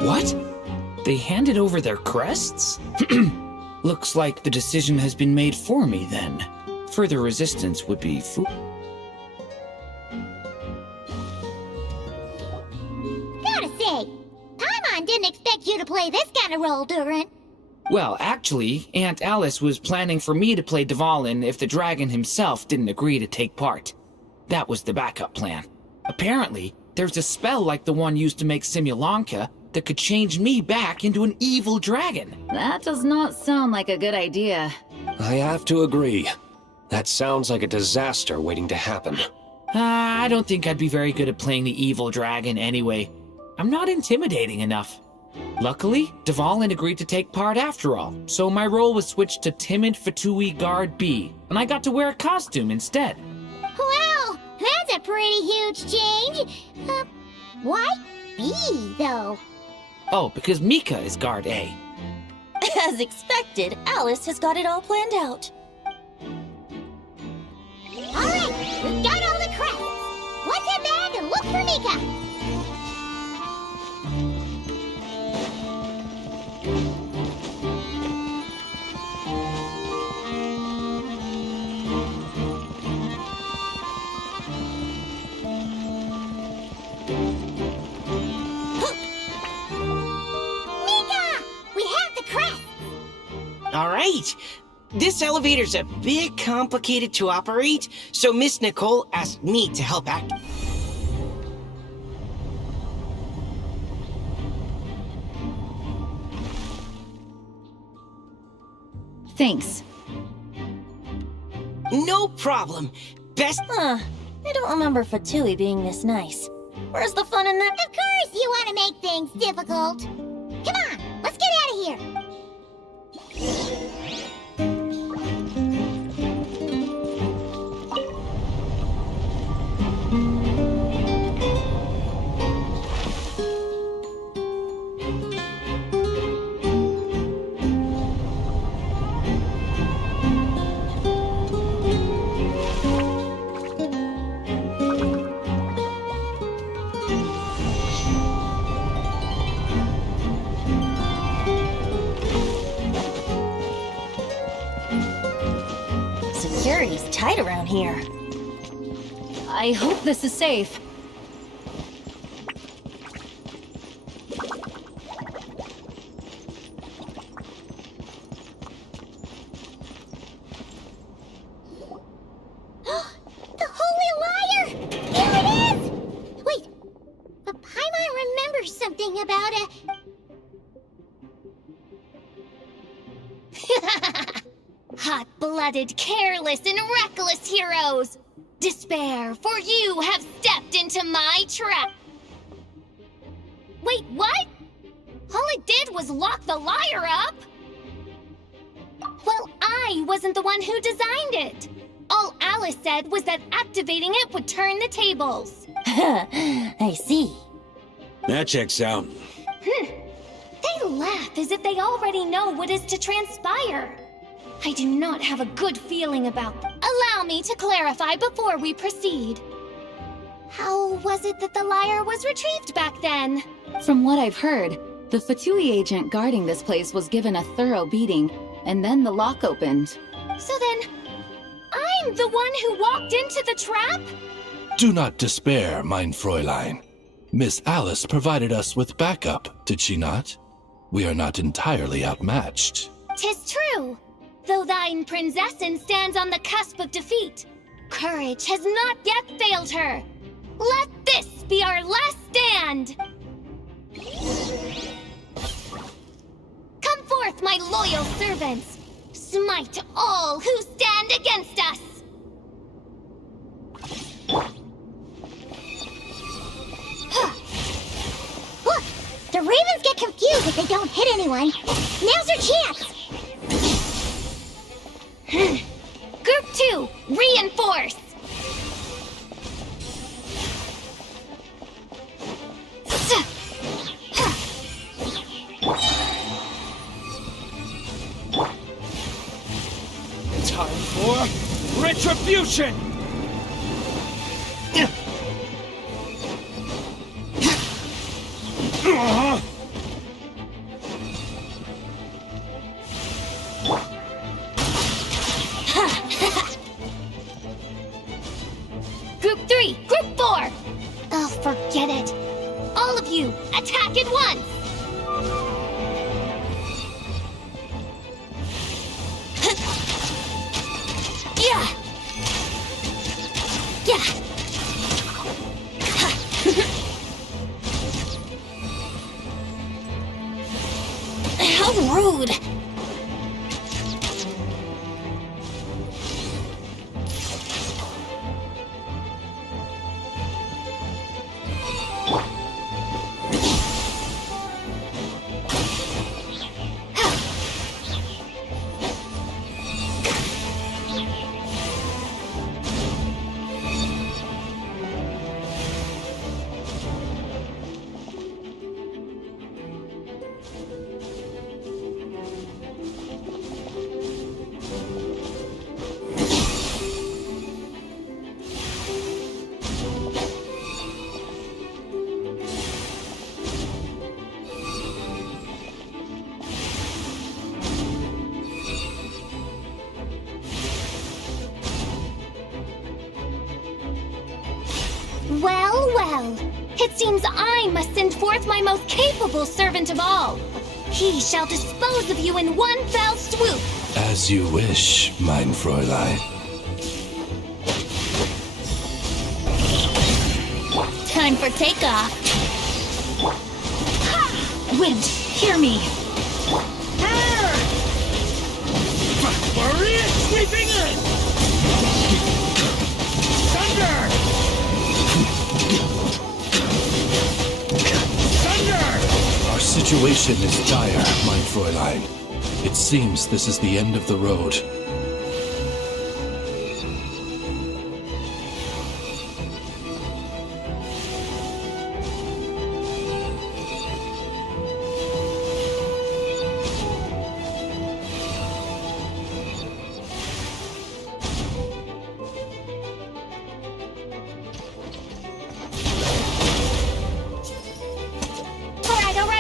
What? They handed over their crests? Looks like the decision has been made for me then. Further resistance would be Gotta say, Paimon didn't expect you to play this kind of role, Durin. Well, actually, Aunt Alice was planning for me to play Dvalin if the dragon himself didn't agree to take part. That was the backup plan. Apparently, there's a spell like the one used to make Simulanka that could change me back into an evil dragon. That does not sound like a good idea. I have to agree. That sounds like a disaster waiting to happen. I don't think I'd be very good at playing the evil dragon anyway. I'm not intimidating enough. Luckily, Dvalin agreed to take part after all, so my role was switched to Timid Fatui Guard B, and I got to wear a costume instead. Wow, that's a pretty huge change. Why B, though? Oh, because Mika is Guard A. As expected, Alice has got it all planned out. All right, we've got all the crests. Let's head back and look for Mika. All right. this elevator's a bit complicated to operate, so Miss Nicole asked me to help act. Thanks. No problem. Best. Huh. I don't remember Fatui being this nice. Where's the fun in that? Of course you want to make things difficult. Come on, let's get out of here. Security's tight around here. I hope this is safe. The Holy Liar! Here it is! Wait, but Paimon remembers something about a... Hot-blooded, careless, and reckless heroes! Despair, for you have stepped into my trap! Wait, what? All it did was lock the liar up? Well, I wasn't the one who designed it. All Alice said was that activating it would turn the tables. I see. That checks out. They laugh as if they already know what is to transpire. I do not have a good feeling about them. Allow me to clarify before we proceed. How was it that the liar was retrieved back then? From what I've heard, the Fatui agent guarding this place was given a thorough beating, and then the lock opened. So then, I'm the one who walked into the trap? Do not despair, mein Fräulein. Miss Alice provided us with backup, did she not? We are not entirely outmatched. 'Tis true. Though thine Prinzessin stands on the cusp of defeat, courage has not yet failed her. Let this be our last stand! Come forth, my loyal servants! Smite all who stand against us! Look, the ravens get confused if they don't hit anyone. Now's your chance! Group 2, reinforce! Time for retribution! Group 3, Group 4! Oh, forget it. All of you, attack at once! Yeah! Yeah! How rude! Well, well. It seems I must send forth my most capable servant of all. He shall dispose of you in one fell swoop. As you wish, mein Fräulein. Time for takeoff. Wind, hear me. Maria sweeping in! Thunder! Thunder! Our situation is dire, mein Fräulein. It seems this is the end of the road.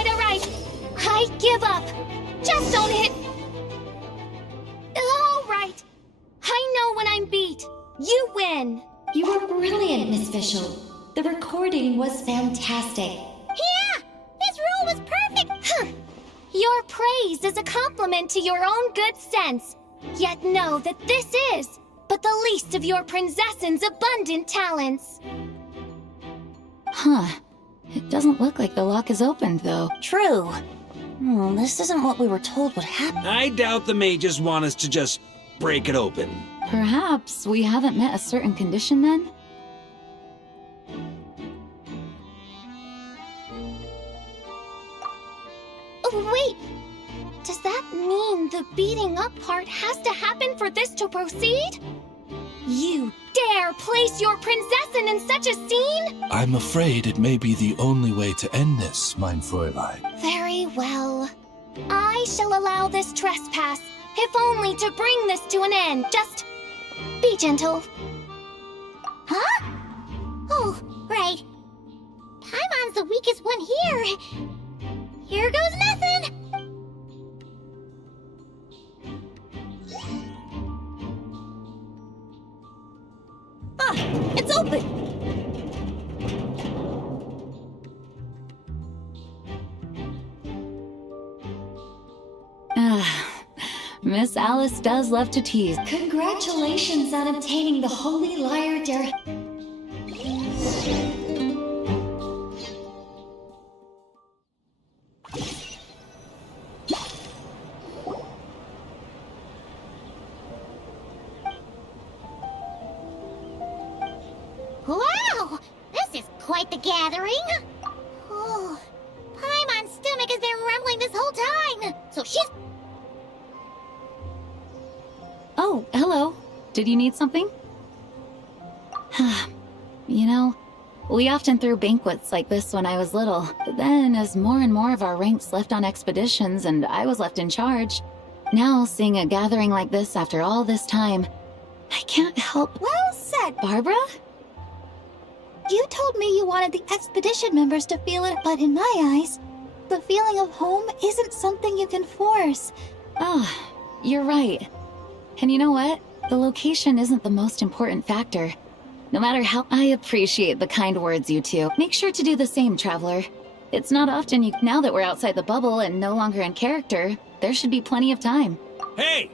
Alright. I give up. Just don't hit. Alright. I know when I'm beat. You win. You were brilliant, Miss Fischl. The recording was fantastic. Yeah! This rule was perfect! Your praise is a compliment to your own good sense. Yet know that this is but the least of your princess's abundant talents. Huh. It doesn't look like the lock is opened, though. True. This isn't what we were told would happen. I doubt the mages want us to just break it open. Perhaps we haven't met a certain condition then? Oh, wait! Does that mean the beating up part has to happen for this to proceed? You dare place your princessin in such a scene? I'm afraid it may be the only way to end this, mein Fräulein. Very well. I shall allow this trespass, if only to bring this to an end. Just be gentle. Huh? Oh, right. Paimon's the weakest one here. Here goes nothing. It's open! Miss Alice does love to tease. Congratulations on obtaining the Holy Lyre der... Wow! This is quite the gathering. Oh, Paimon's stomach has been rumbling this whole time. So she's... Oh, hello. Did you need something? You know, we often threw banquets like this when I was little. But then, as more and more of our ranks left on expeditions and I was left in charge, now seeing a gathering like this after all this time, I can't help... Well said, Barbara? You told me you wanted the expedition members to feel it, but in my eyes, the feeling of home isn't something you can force. You're right. And you know what? The location isn't the most important factor. No matter how... I appreciate the kind words, you two. Make sure to do the same, Traveler. It's not often you... Now that we're outside the bubble and no longer in character, there should be plenty of time. Hey!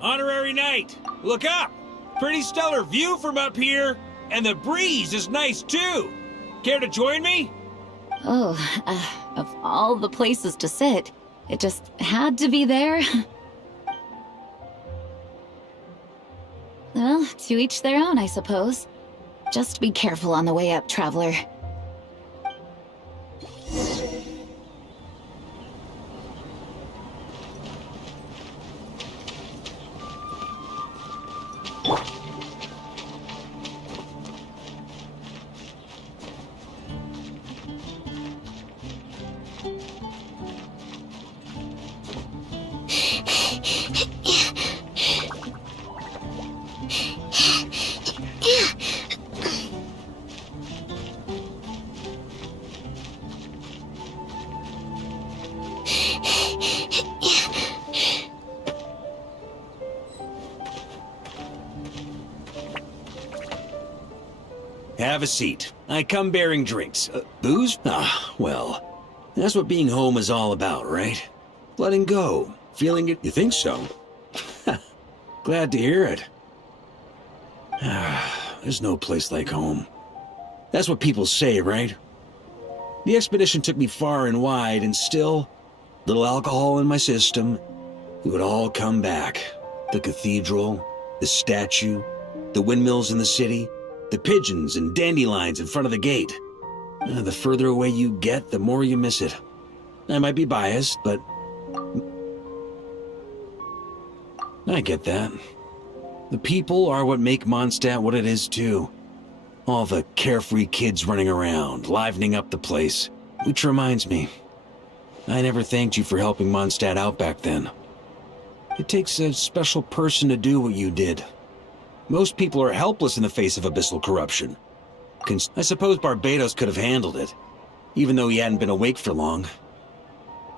Honorary Knight! Look up! Pretty stellar view from up here! And the breeze is nice, too! Care to join me? Oh, of all the places to sit, it just had to be there. Well, to each their own, I suppose. Just be careful on the way up, Traveler. Have a seat. I come bearing drinks. Booze? Well, that's what being home is all about, right? Letting go. Feeling it. You think so? Glad to hear it. There's no place like home. That's what people say, right? The expedition took me far and wide, and still, little alcohol in my system, it would all come back. The cathedral, the statue, the windmills in the city, the pigeons and dandelions in front of the gate. The further away you get, the more you miss it. I might be biased, but I get that. The people are what make Monsdtad what it is, too. All the carefree kids running around, livening up the place. Which reminds me, I never thanked you for helping Monsdtad out back then. It takes a special person to do what you did. Most people are helpless in the face of abyssal corruption. I suppose Barbados could have handled it, even though he hadn't been awake for long.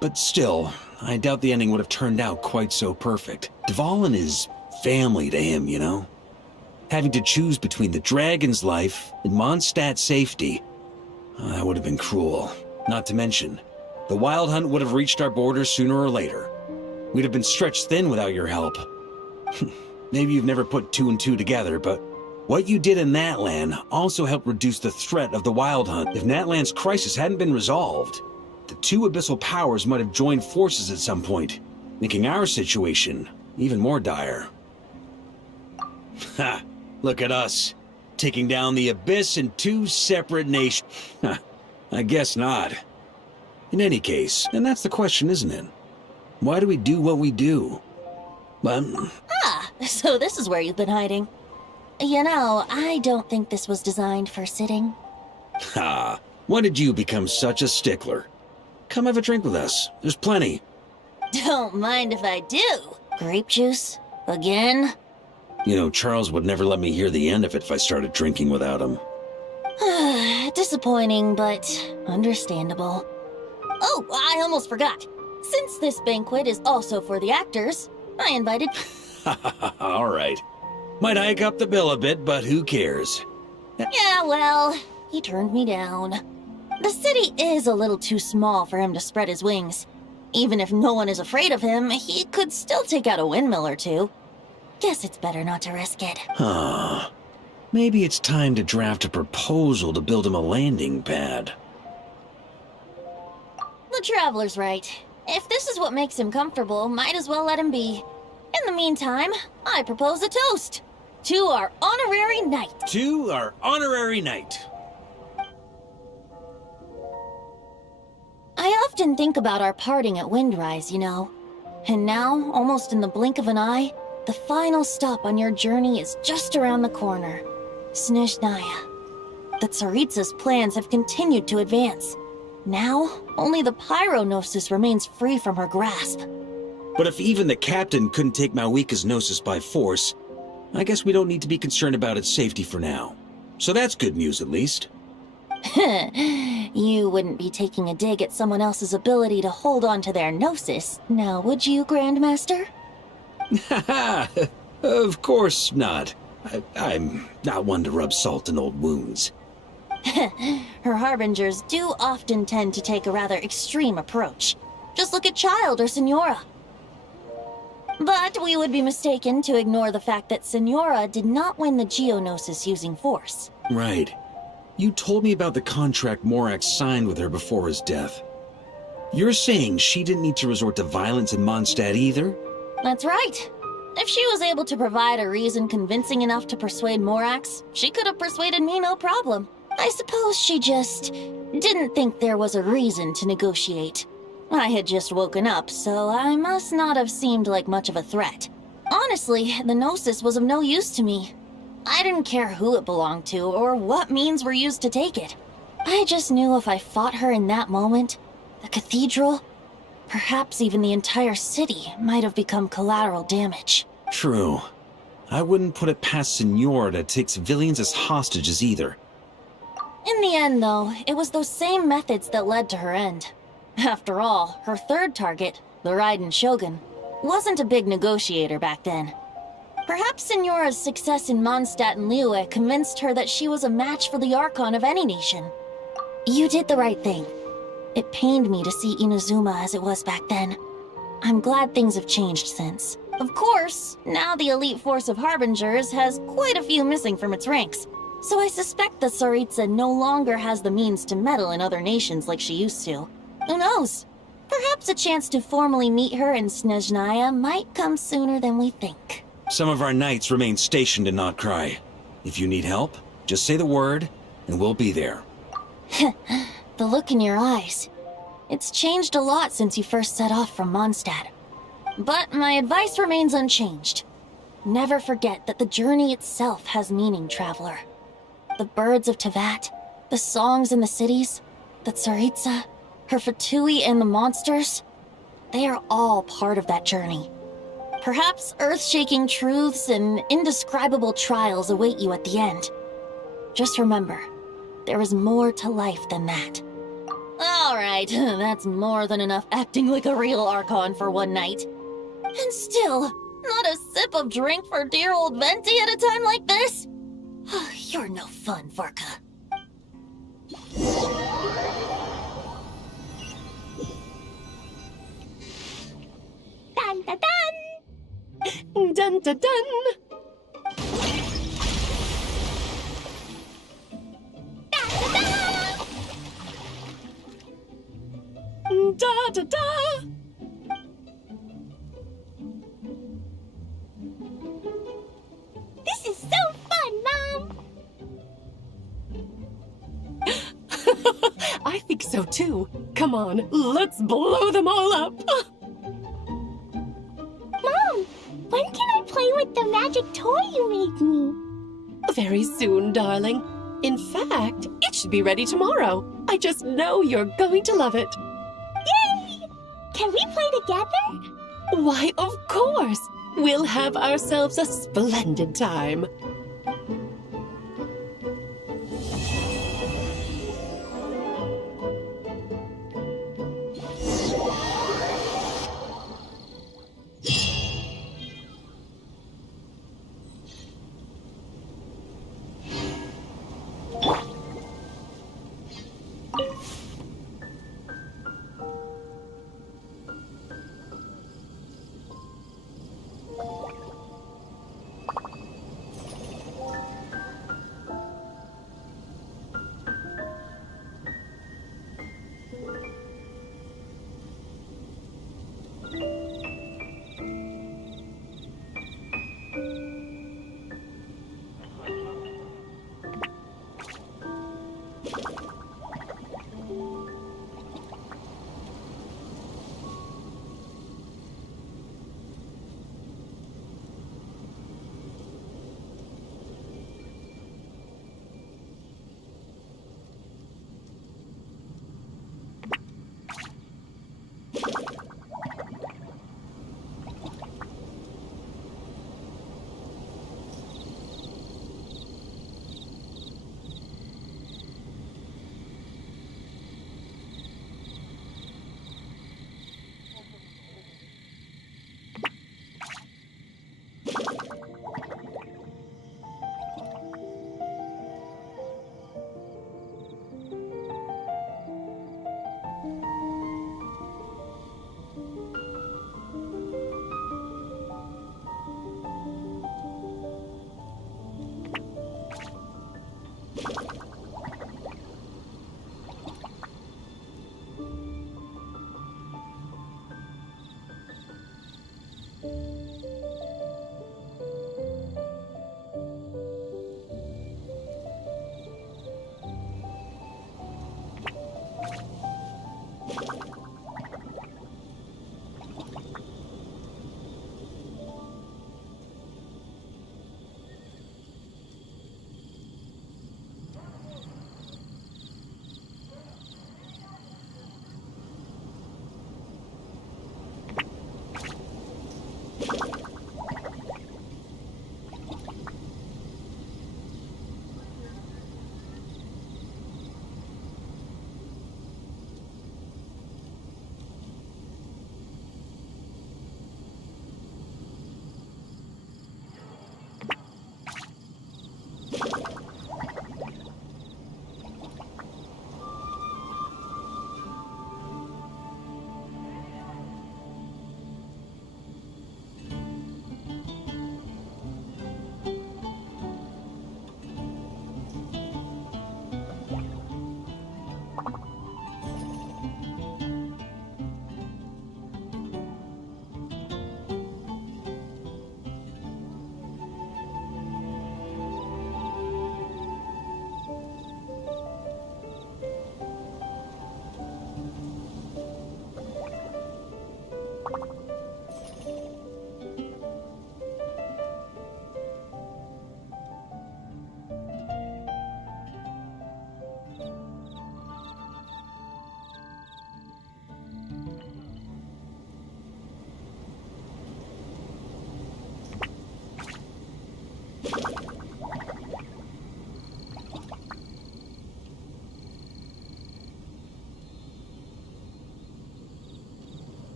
But still, I doubt the ending would have turned out quite so perfect. Dvalin is family to him, you know? Having to choose between the dragon's life and Monsdtad's safety, that would have been cruel. Not to mention, the wild hunt would have reached our borders sooner or later. We'd have been stretched thin without your help. Maybe you've never put two and two together, but what you did in Natlan also helped reduce the threat of the wild hunt. If Natlan's crisis hadn't been resolved, the two abyssal powers might have joined forces at some point, making our situation even more dire. Ha! Look at us, taking down the Abyss in two separate nations. I guess not. In any case, and that's the question, isn't it? Why do we do what we do? So this is where you've been hiding. You know, I don't think this was designed for sitting. Ha! When did you become such a stickler? Come have a drink with us. There's plenty. Don't mind if I do. Grape juice? Again? You know, Charles would never let me hear the end of it if I started drinking without him. Disappointing, but understandable. Oh, I almost forgot. Since this banquet is also for the actors, I invited... All right. Might hike up the bill a bit, but who cares? Yeah, well, he turned me down. The city is a little too small for him to spread his wings. Even if no one is afraid of him, he could still take out a windmill or two. Guess it's better not to risk it. Maybe it's time to draft a proposal to build him a landing pad. The Traveler's right. If this is what makes him comfortable, might as well let him be. In the meantime, I propose a toast. To our honorary knight. To our honorary knight. I often think about our parting at Windrise, you know. And now, almost in the blink of an eye, the final stop on your journey is just around the corner. Snezhnaya. The Tsaritsa's plans have continued to advance. Now, only the Pyronosis remains free from her grasp. But if even the captain couldn't take Malwika's Gnosis by force, I guess we don't need to be concerned about its safety for now. So that's good news, at least. You wouldn't be taking a dig at someone else's ability to hold on to their Gnosis, now would you, Grandmaster? Of course not. I'm not one to rub salt in old wounds. Her harbingers do often tend to take a rather extreme approach. Just look at Child or Signora. But we would be mistaken to ignore the fact that Signora did not win the Geonosis using force. Right. You told me about the contract Morax signed with her before his death. You're saying she didn't need to resort to violence in Monsdtad either? That's right. If she was able to provide a reason convincing enough to persuade Morax, she could have persuaded me no problem. I suppose she just didn't think there was a reason to negotiate. I had just woken up, so I must not have seemed like much of a threat. Honestly, the Gnosis was of no use to me. I didn't care who it belonged to or what means were used to take it. I just knew if I fought her in that moment, the cathedral, perhaps even the entire city, might have become collateral damage. True. I wouldn't put it past Signora to take civilians as hostages either. In the end, though, it was those same methods that led to her end. After all, her third target, the Raiden Shogun, wasn't a big negotiator back then. Perhaps Signora's success in Monsdtad and Liyue convinced her that she was a match for the Archon of any nation. You did the right thing. It pained me to see Inazuma as it was back then. I'm glad things have changed since. Of course, now the elite force of Harbingers has quite a few missing from its ranks, so I suspect that Tsaritsa no longer has the means to meddle in other nations like she used to. Who knows? Perhaps a chance to formally meet her in Snezhnaya might come sooner than we think. Some of our knights remain stationed in Notcry. If you need help, just say the word, and we'll be there. The look in your eyes. It's changed a lot since you first set off from Monsdtad. But my advice remains unchanged. Never forget that the journey itself has meaning, traveler. The birds of Tevat, the songs in the cities, the Tsaritsa, her Fatui and the monsters, they are all part of that journey. Perhaps earth-shaking truths and indescribable trials await you at the end. Just remember, there is more to life than that. All right, that's more than enough acting like a real Archon for one night. And still, not a sip of drink for dear old Venti at a time like this? You're no fun, Varka. Dun dun dun! Dun dun dun! Da da da! This is so fun, Mom! I think so too. Come on, let's blow them all up! Mom, when can I play with the magic toy you made me? Very soon, darling. In fact, it should be ready tomorrow. I just know you're going to love it. Yay! Can we play together? Why, of course! We'll have ourselves a splendid time.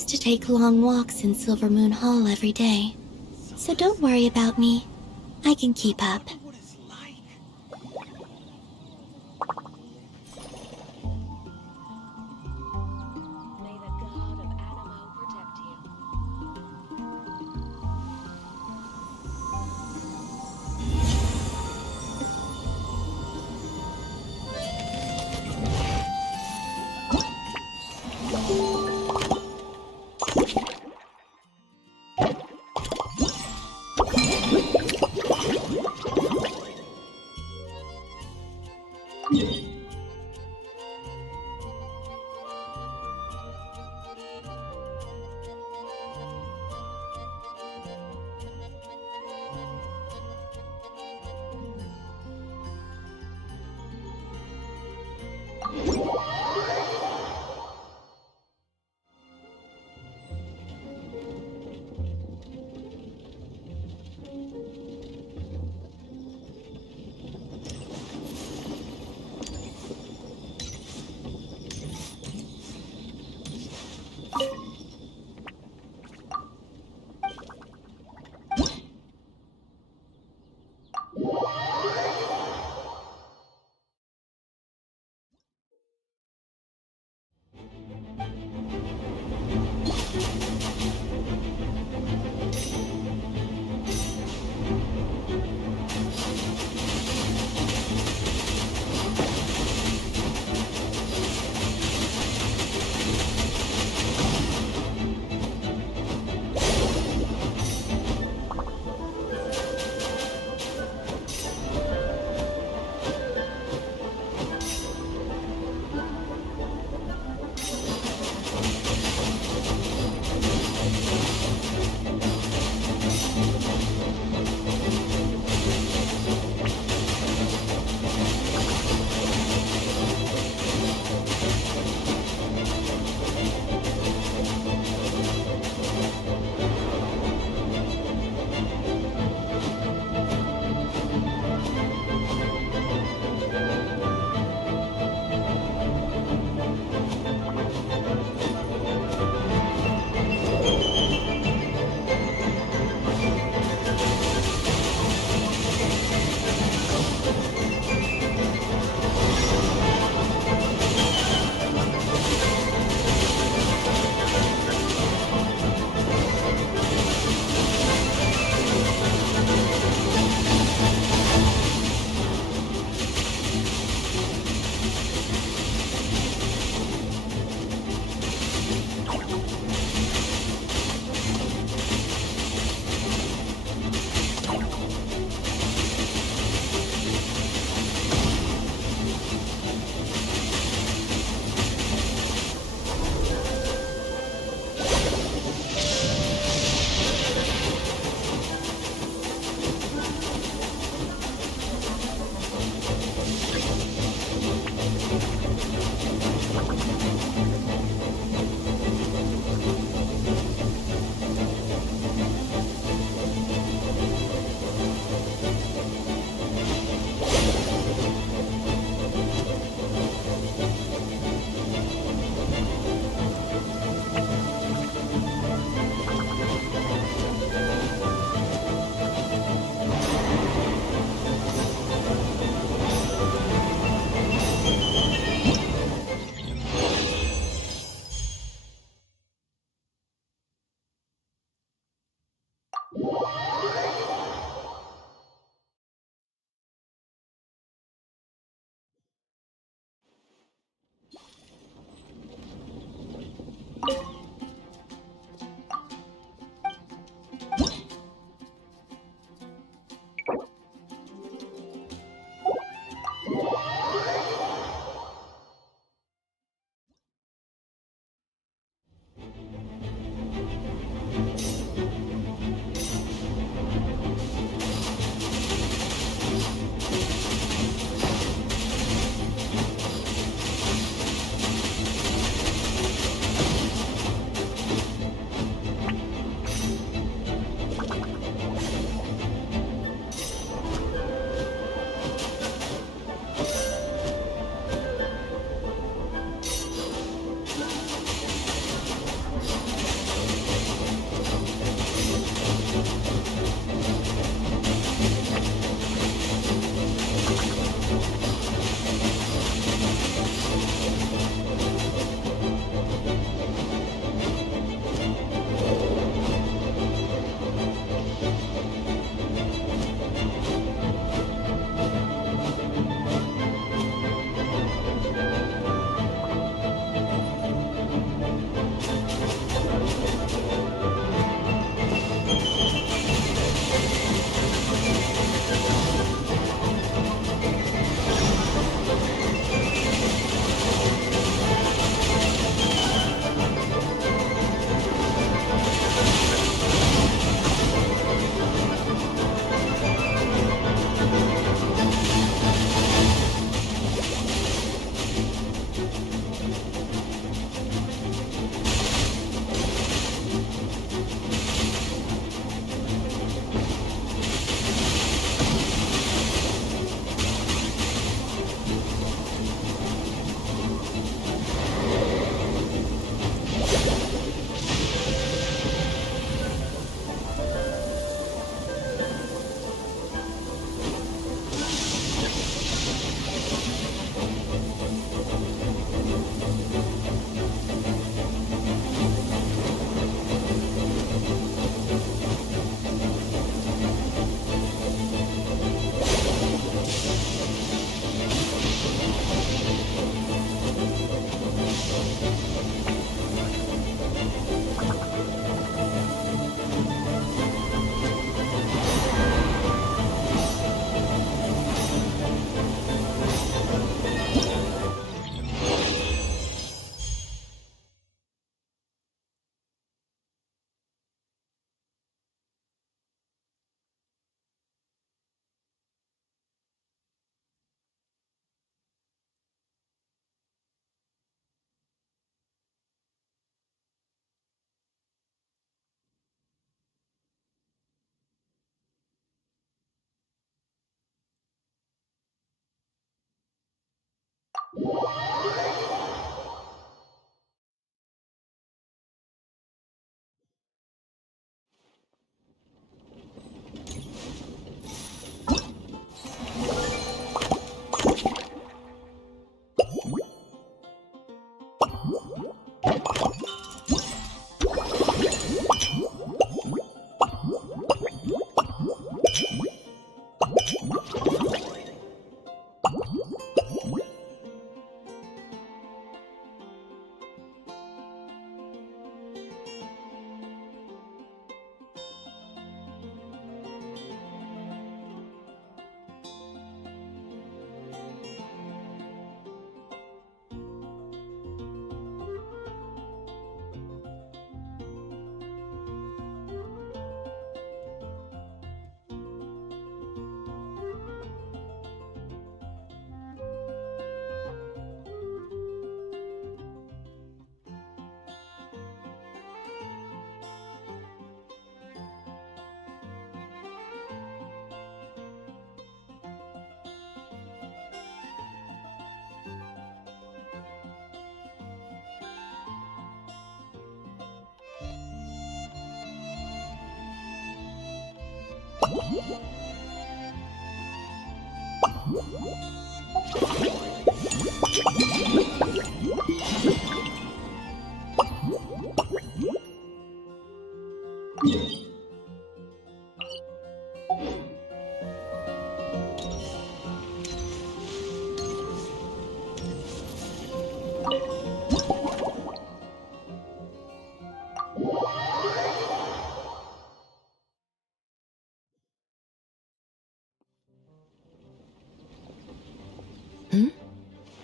used to take long walks in Silver Moon Hall every day. So don't worry about me. I can keep up.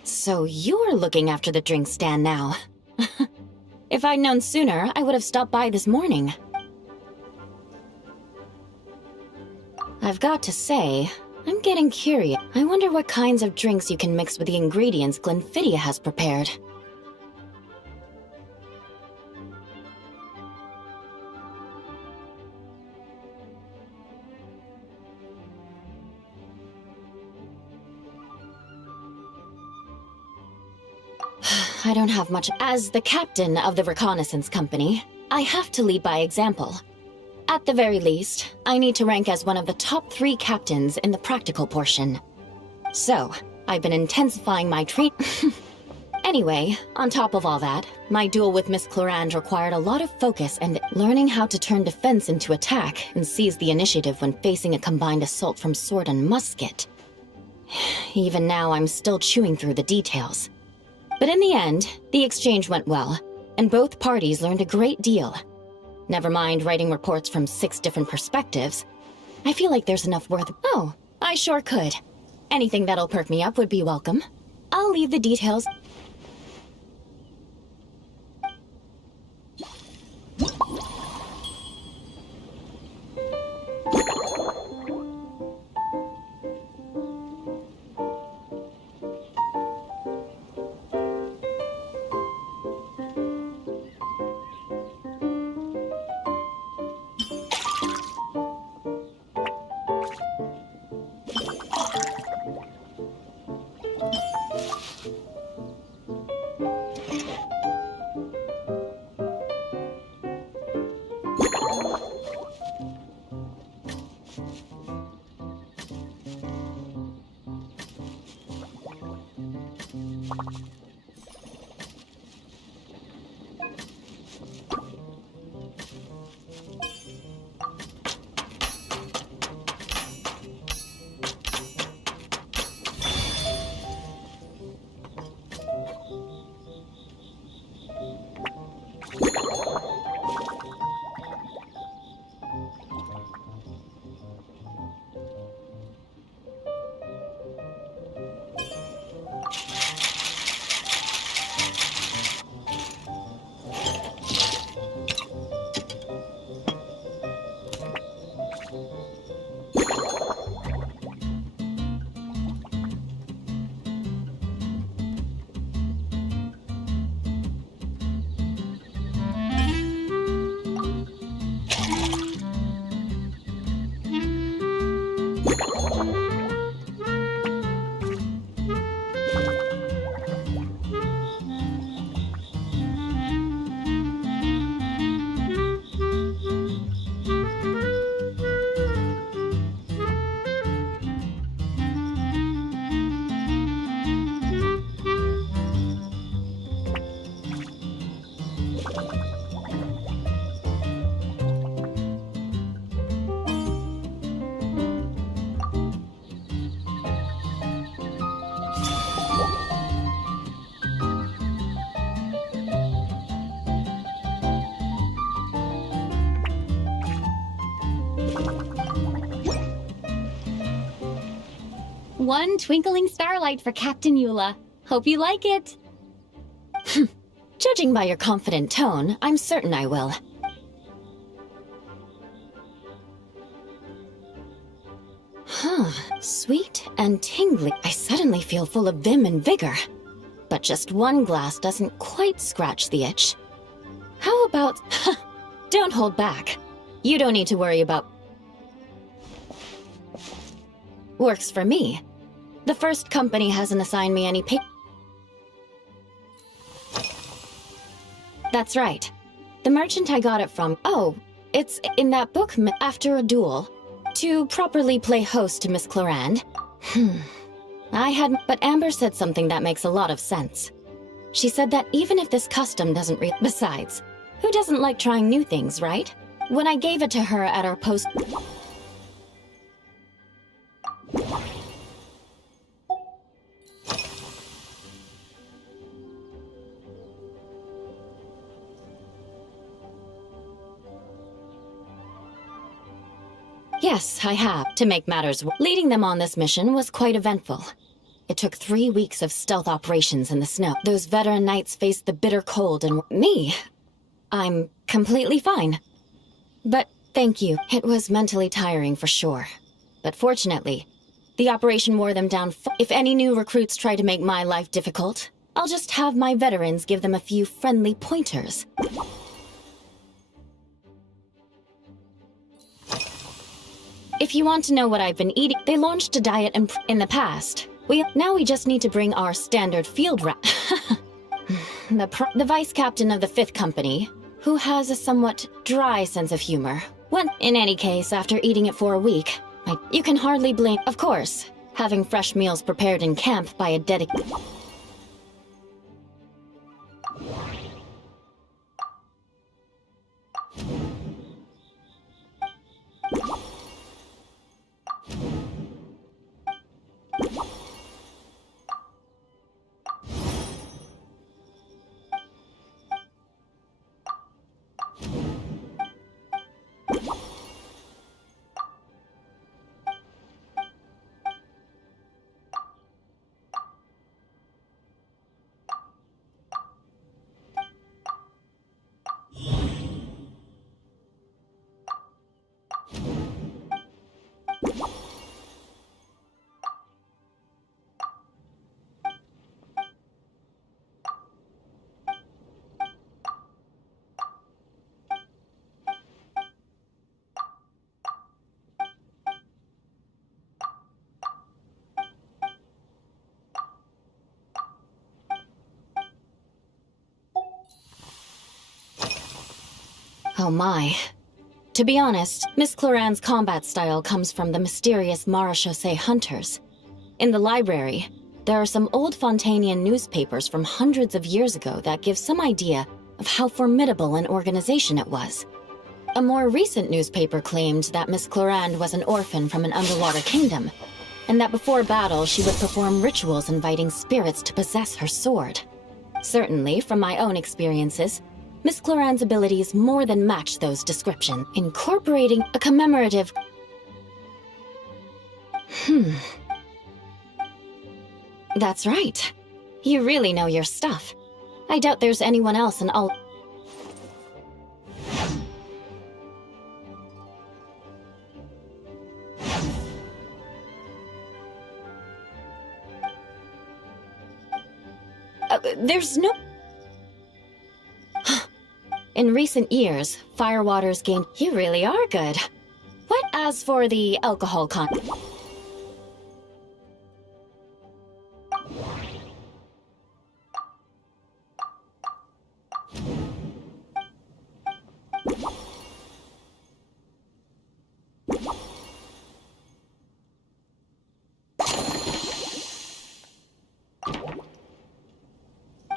So you're looking after the drink stand now. If I'd known sooner, I would have stopped by this morning. I've got to say, I'm getting curious. I wonder what kinds of drinks you can mix with the ingredients Glenfiddich has prepared. I don't have much. As the captain of the reconnaissance company, I have to lead by example. At the very least, I need to rank as one of the top 3 captains in the practical portion. So, I've been intensifying my Anyway, on top of all that, my duel with Miss Clorand required a lot of focus and learning how to turn defense into attack and seize the initiative when facing a combined assault from sword and musket. Even now, I'm still chewing through the details. But in the end, the exchange went well, and both parties learned a great deal. Never mind writing reports from 6 different perspectives. I feel like there's enough worth— Oh, I sure could. Anything that'll perk me up would be welcome. I'll leave the details— One twinkling starlight for Captain Eula. Hope you like it. Judging by your confident tone, I'm certain I will. Sweet and tingly. I suddenly feel full of vim and vigor. But just one glass doesn't quite scratch the itch. How about— Don't hold back. You don't need to worry about— Works for me. The first company hasn't assigned me any pay— That's right. The merchant I got it from— Oh, it's in that book— After a duel. To properly play host to Miss Clorand. But Amber said something that makes a lot of sense. She said that even if this custom doesn't besides, who doesn't like trying new things, right? When I gave it to her at our post... Yes, I have. To make matters worse, leading them on this mission was quite eventful. It took 3 weeks of stealth operations in the snow. Those veteran knights faced the bitter cold and me. I'm completely fine. But thank you. It was mentally tiring for sure. But fortunately, the operation wore them down. If any new recruits try to make my life difficult, I'll just have my veterans give them a few friendly pointers. If you want to know what I've been eating, they launched a diet in the past. Now we just need to bring our standard field the vice captain of the 5th Company, who has a somewhat dry sense of humor. In any case, after eating it for a week, you can hardly blame. Of course, having fresh meals prepared in camp by a dedicated... Oh my. To be honest, Miss Cloran's combat style comes from the mysterious Marechaussee hunters. In the library, there are some old Fontanian newspapers from hundreds of years ago that give some idea of how formidable an organization it was. A more recent newspaper claimed that Miss Cloran was an orphan from an underwater kingdom, and that before battle she would perform rituals inviting spirits to possess her sword. Certainly, from my own experiences, Miss Cloran's abilities more than match those descriptions, incorporating a commemorative... That's right. You really know your stuff. I doubt there's anyone else in all... there's no... In recent years, Firewaters gained... You really are good. What as for the alcohol content?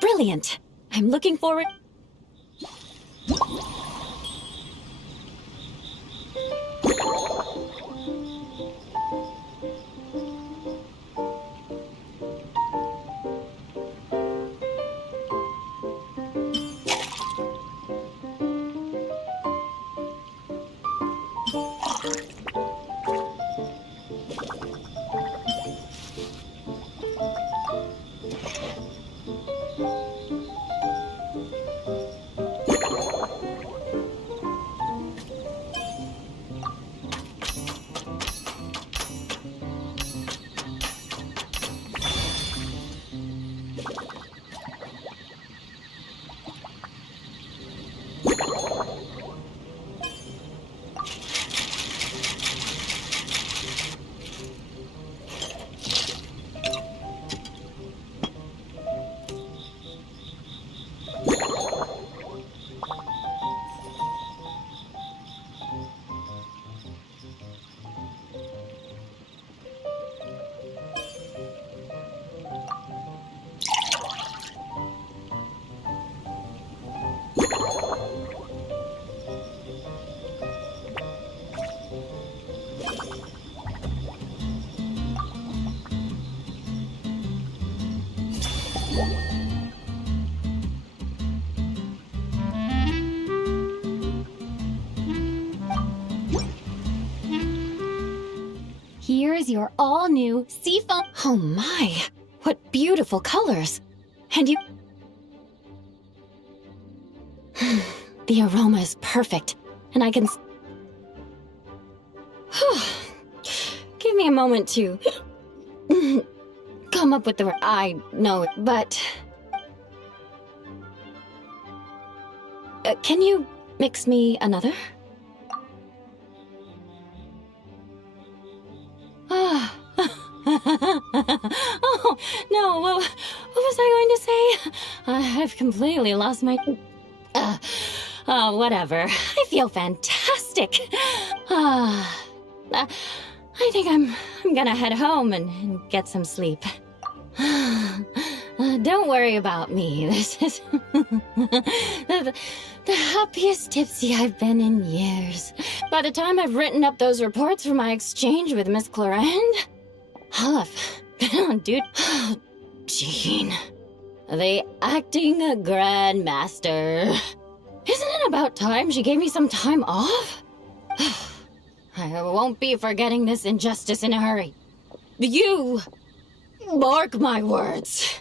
Brilliant. I'm looking forward... your all-new seafoam... Oh my, what beautiful colors. And you... The aroma is perfect, and I can... Give me a moment to... come up with the... I know it, but... can you mix me another? Ah. Oh, no, what was I going to say? I've completely lost my... whatever. I feel fantastic. I think I'm gonna head home and get some sleep. Don't worry about me. This is the happiest tipsy I've been in years. By the time I've written up those reports for my exchange with Miss Clarend, I'll have been on duty. Jean, the acting grandmaster. Isn't it about time she gave me some time off? I won't be forgetting this injustice in a hurry. You mark my words.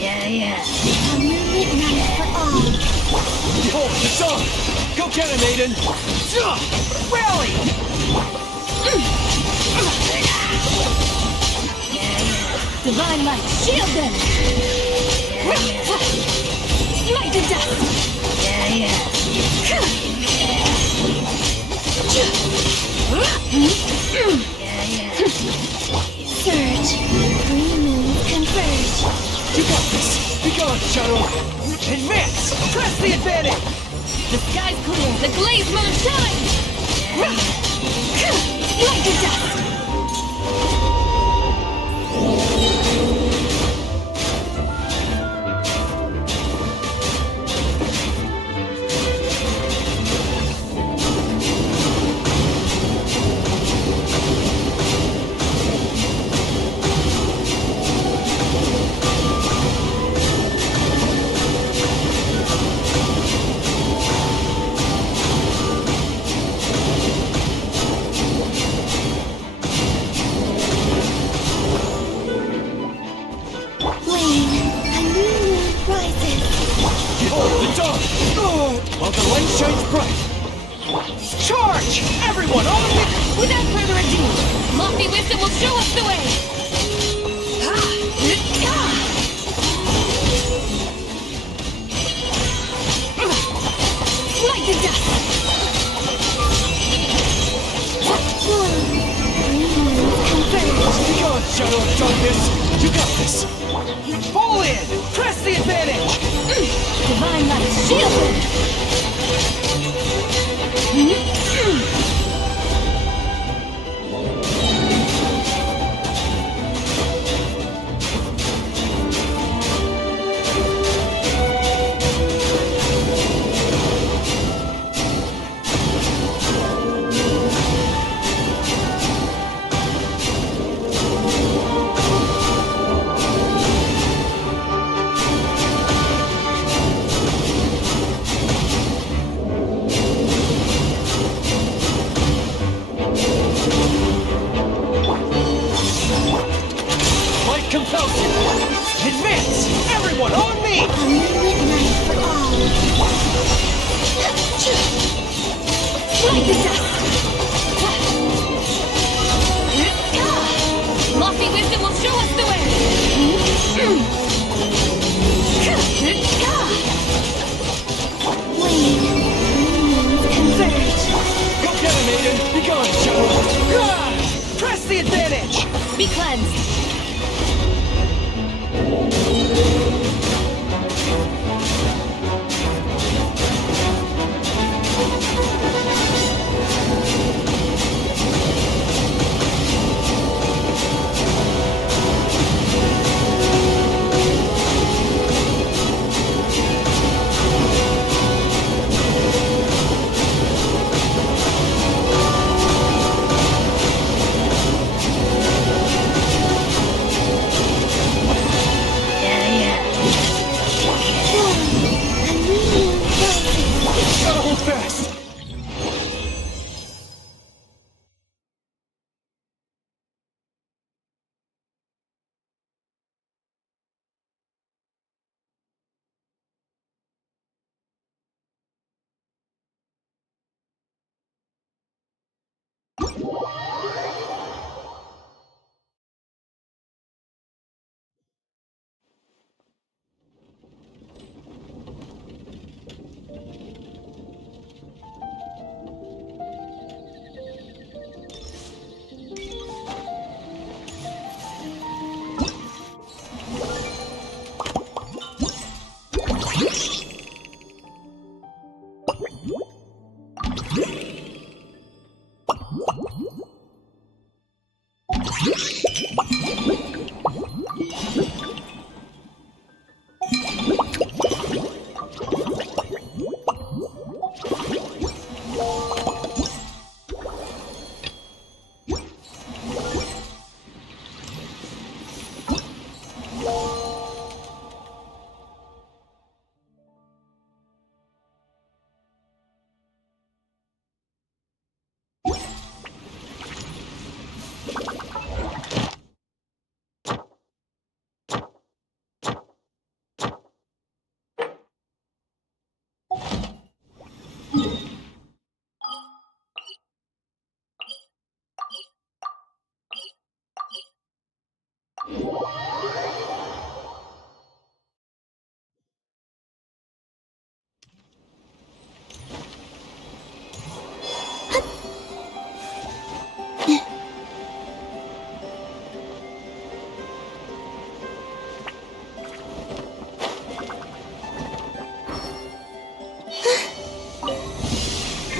Yeah. Behold, the sun! Go get him, Aiden! Rally! Divine light, shield them! Light to death! Surge. Green moons converge. You got this! Be gone, Shadow! Advance! Press the advantage! The sky's clear, the glazed moon shines! Light to death! While the light shines bright! Charge! Everyone, on the way! Without further ado, lofty wisdom will show us the way! Light to death! Be gone, Shadow of Darkness! You got this! Fall in! Press the advantage! Divine light, shield him!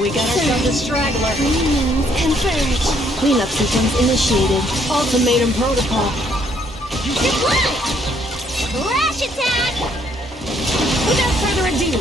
We got ourselves a straggler. Confirmed. Cleanup sequence initiated. Ultimatum protocol. Good luck! Flash attack! Without further ado,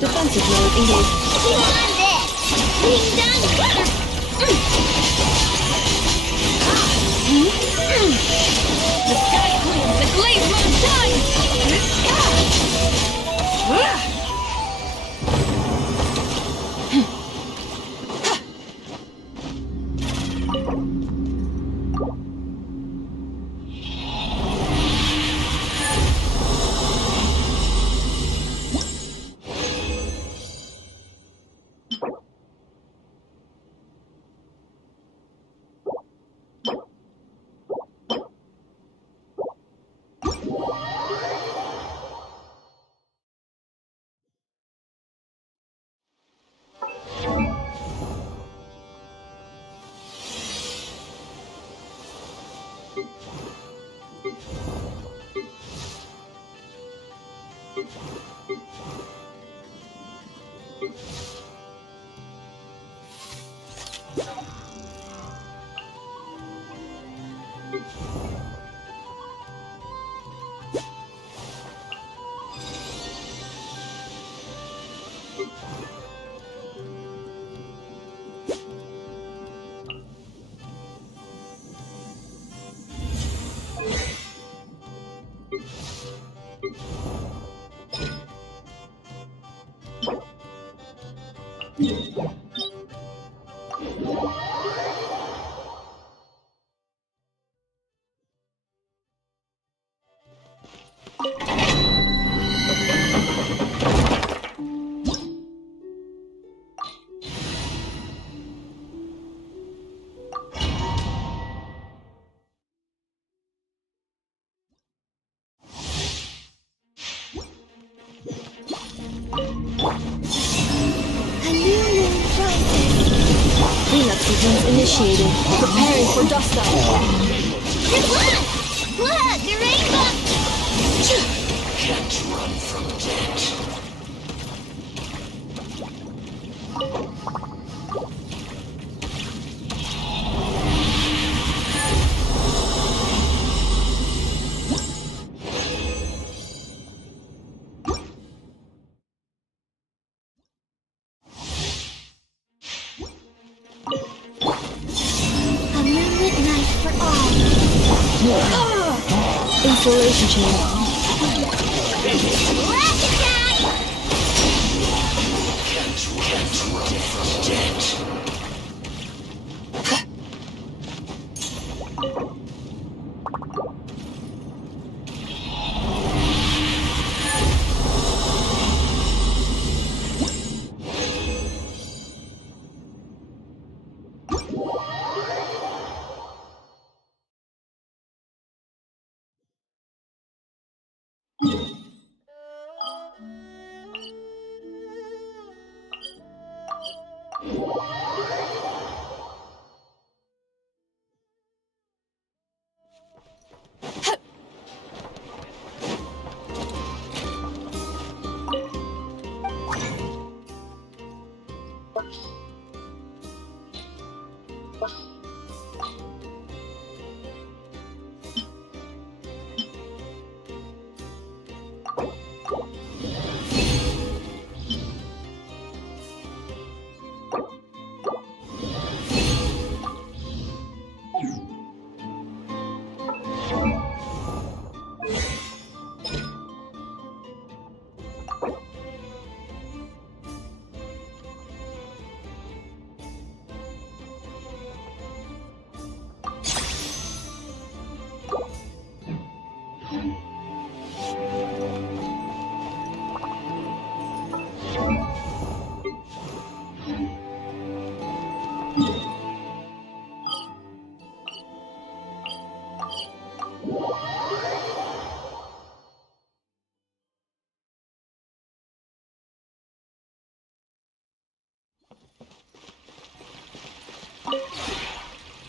Defensive mode engaged. Keep on this! Ding dong! the sky clears, the glaze moves done! Cleanup sequence initiated. Preparing for dust up. Good luck! Look, a rainbow! Can't run from death. A moonlit night for all. Insulation chamber. Flash attack! Can't run from death.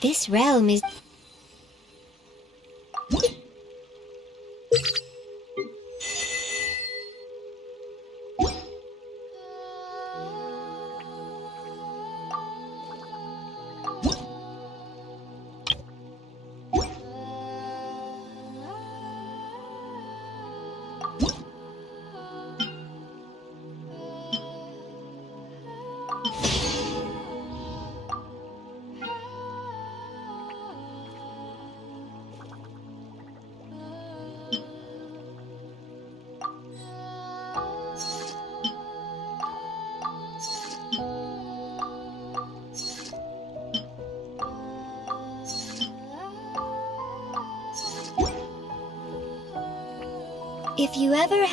This realm is... If you ever...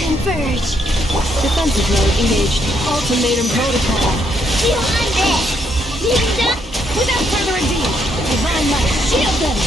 Converge! Defensive mode engaged. Ultimatum protocol. Behind it! Without further ado, divine light, shield them!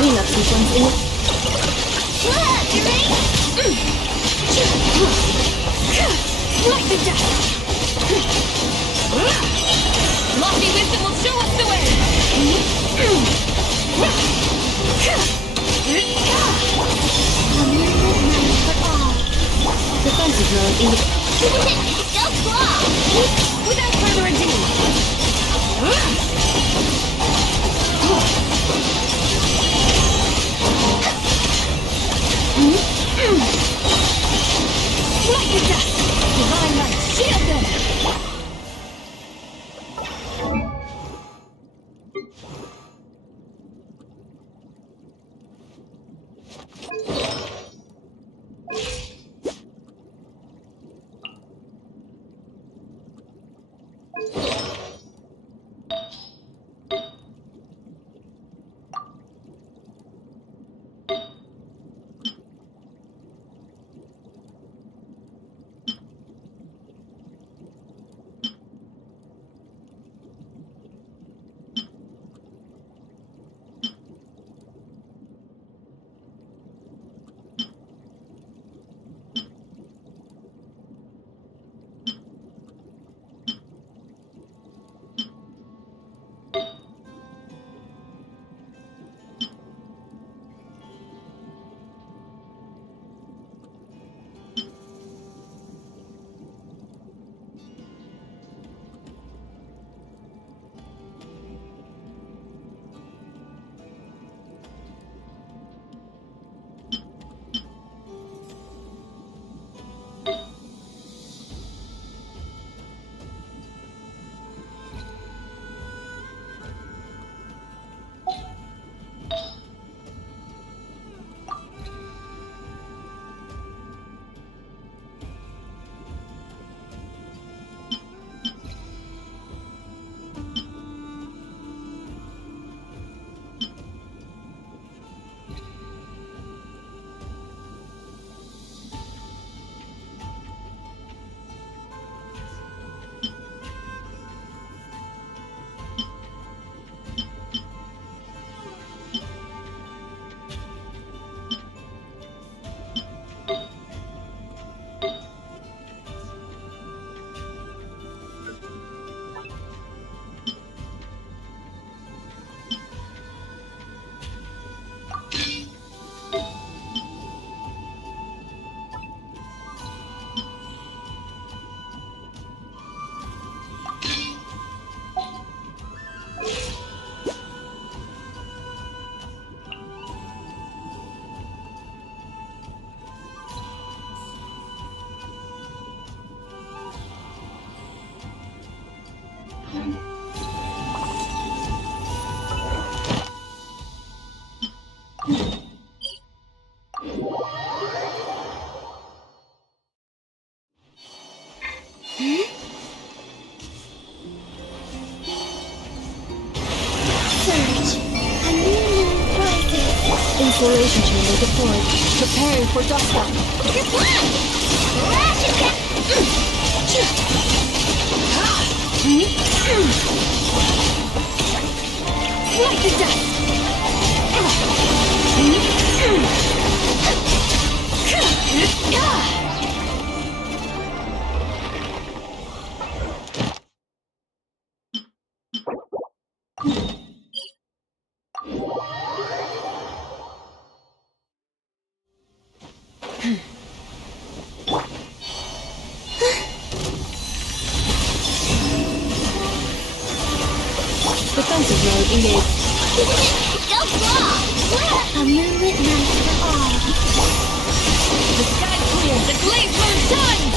Cleanup sequence in... Light the death! Lofty wisdom will show us the way! Defensive mode in... Go claw! Without further ado! Light the death! Divine light, shield them! Search. A new moon rises. Insulation chamber deployed. Preparing for dust up. Flash attack! Like the dust! Defensive mode engaged. Go claw! A moonlit night for all. The sky clears, the blaze moon shines!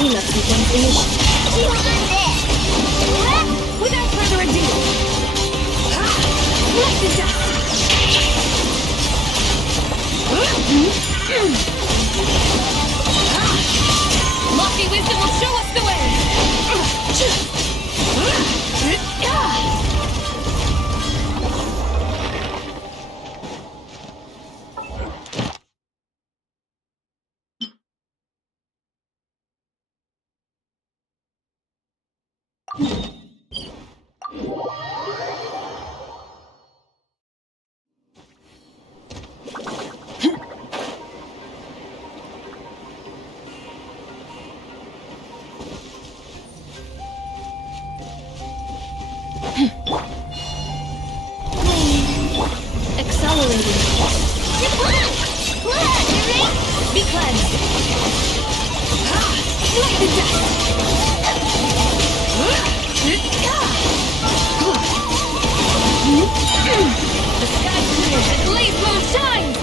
Cleanup sequence initiated. Without further ado, like the dust! Lofty wisdom will show us the way! Accelerating. Be cleansed! Like the dust! The sky clears, the blaze moon shines!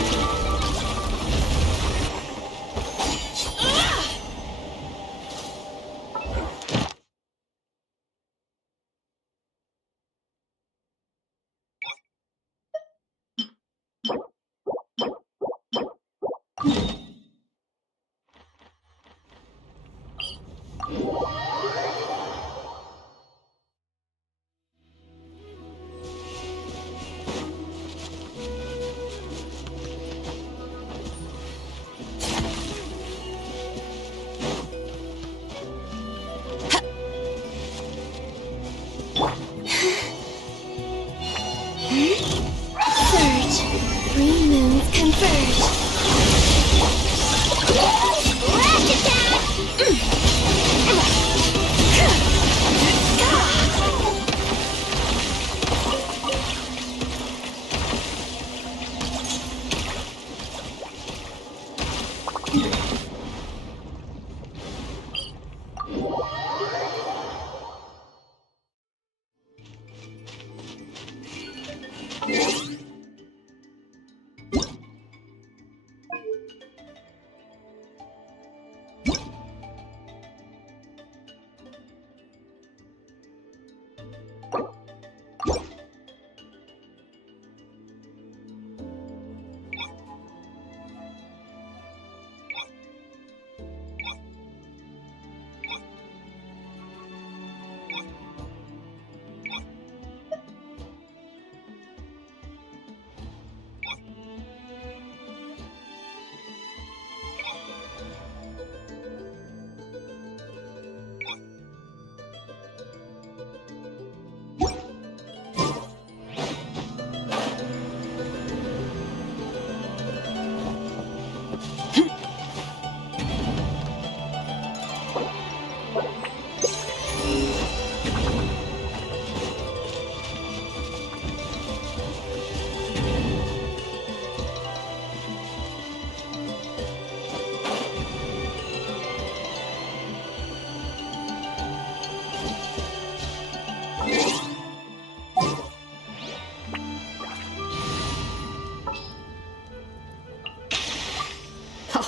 Search. 3 moons converge. Flash attack!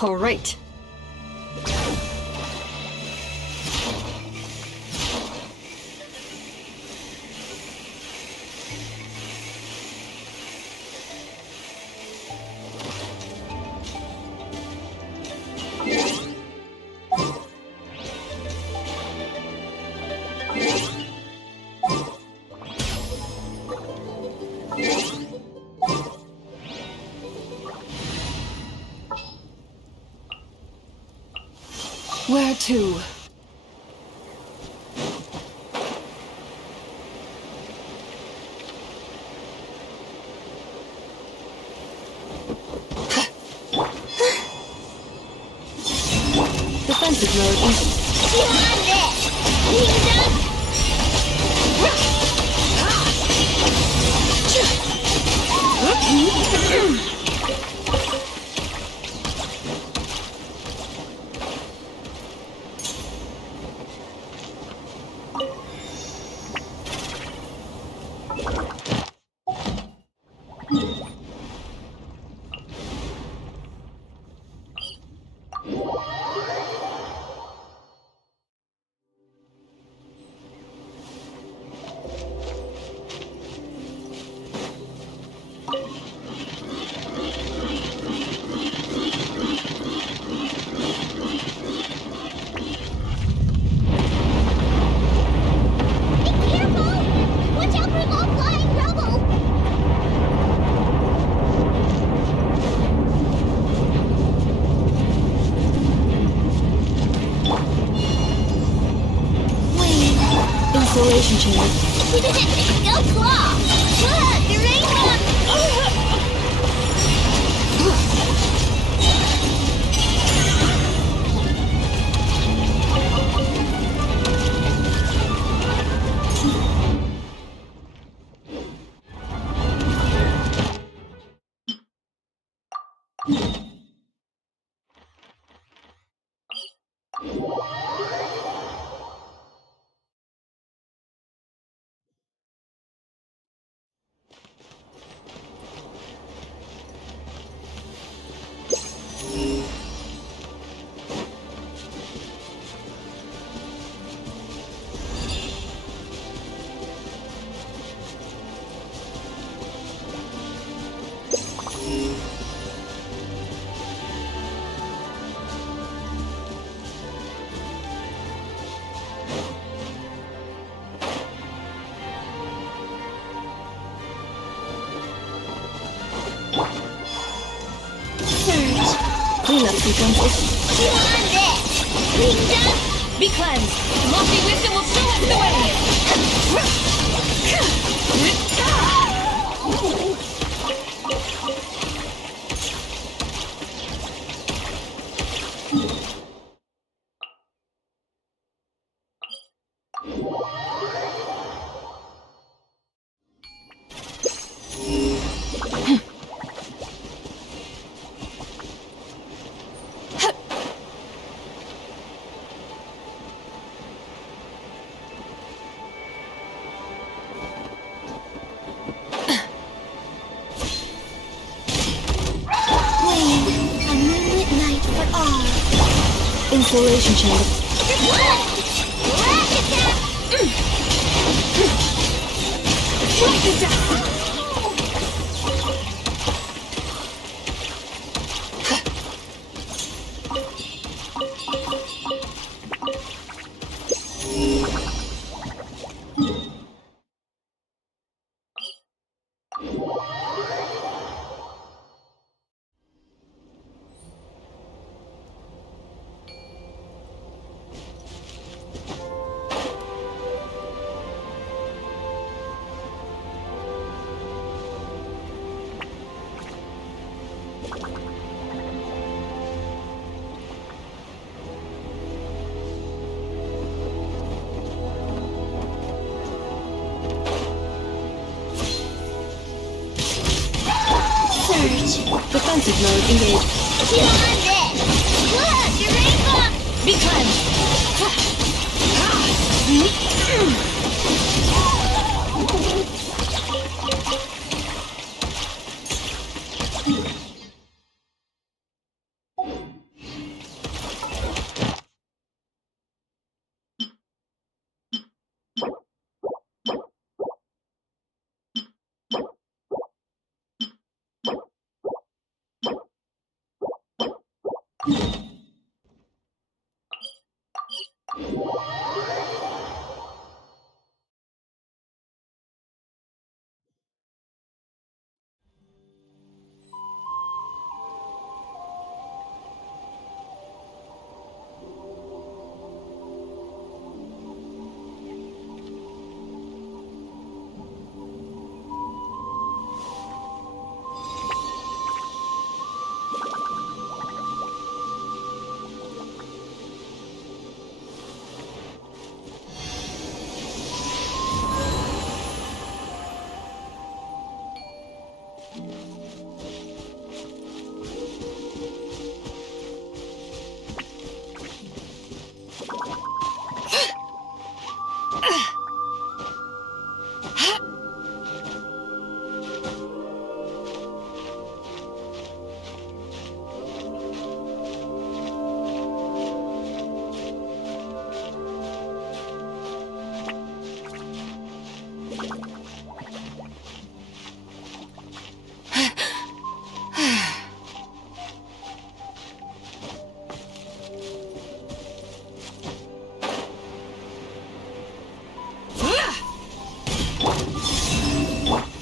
All right. Where to? Defensive mode. Insulation chamber. Go claw! You're Cleanup sequences. Be cleansed. Lofty wisdom will show us the way. Insulation chamber. Defensive mode engaged. Be cleansed.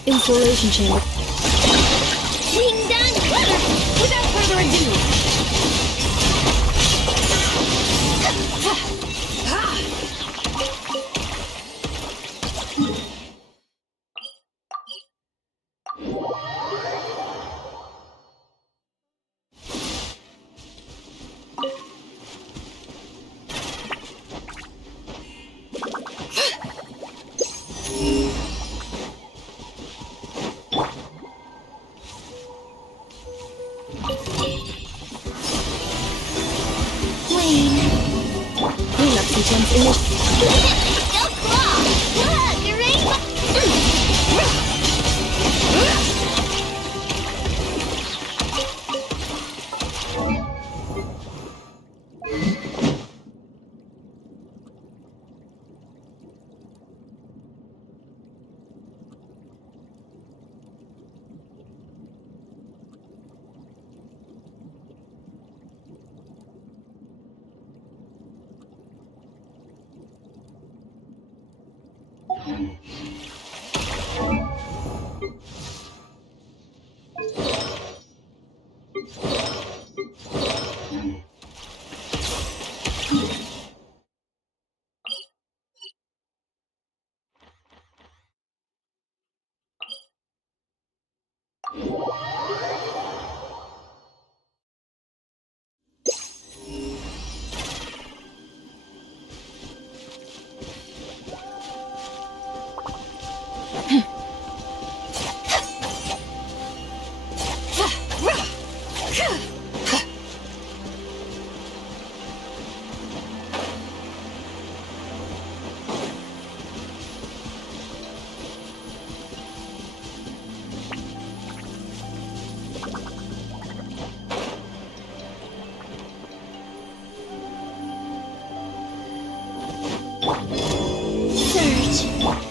Insulation chamber. Being done! Without further ado!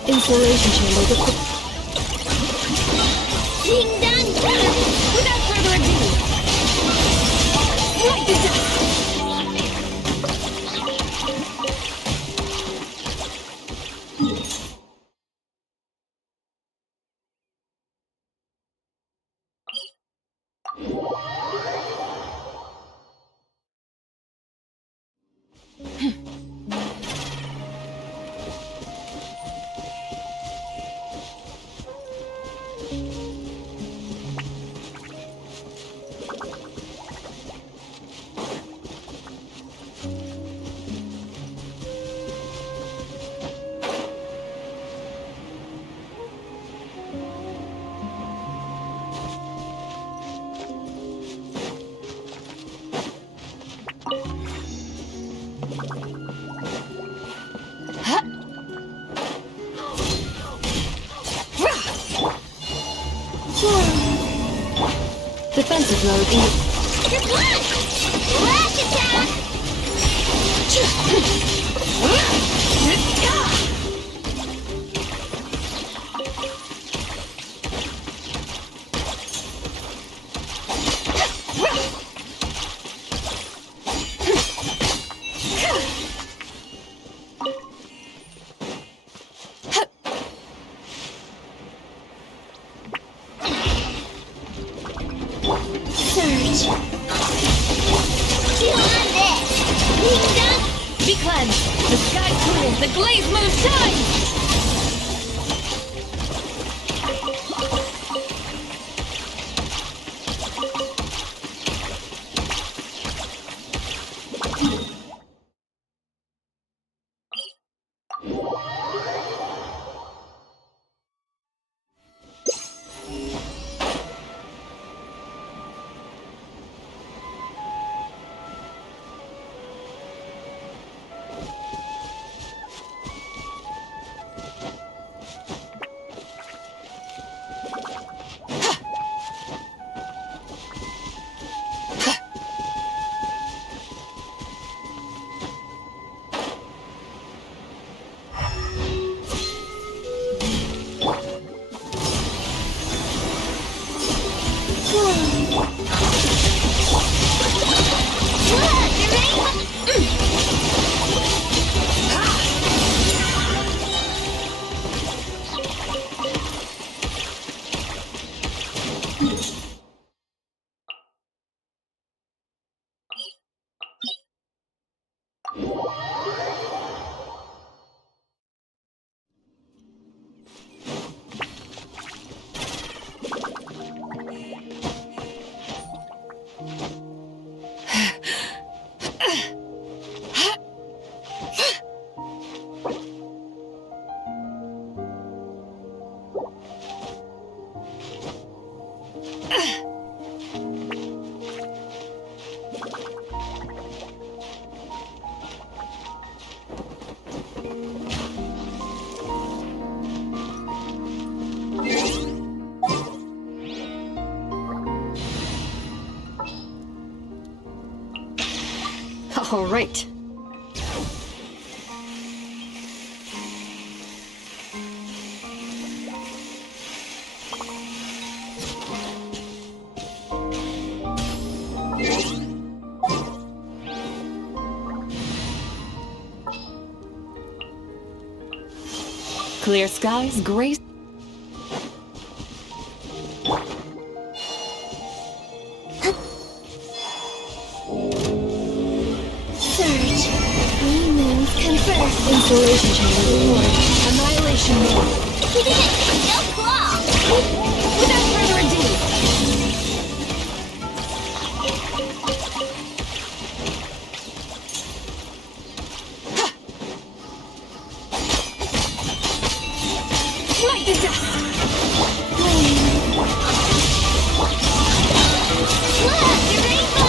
Insulation chamber. Being done! Without further ado! Wipe the dust! Defensive mode. Good luck! Flash attack! Chew on this! Ding dong! Be cleansed! The sky cools! The glaze moon shines! All right. Clear skies, gray... Installation chamber reward. Annihilation mode. No claw! Without further ado, light the dust! Look! Your rainbow!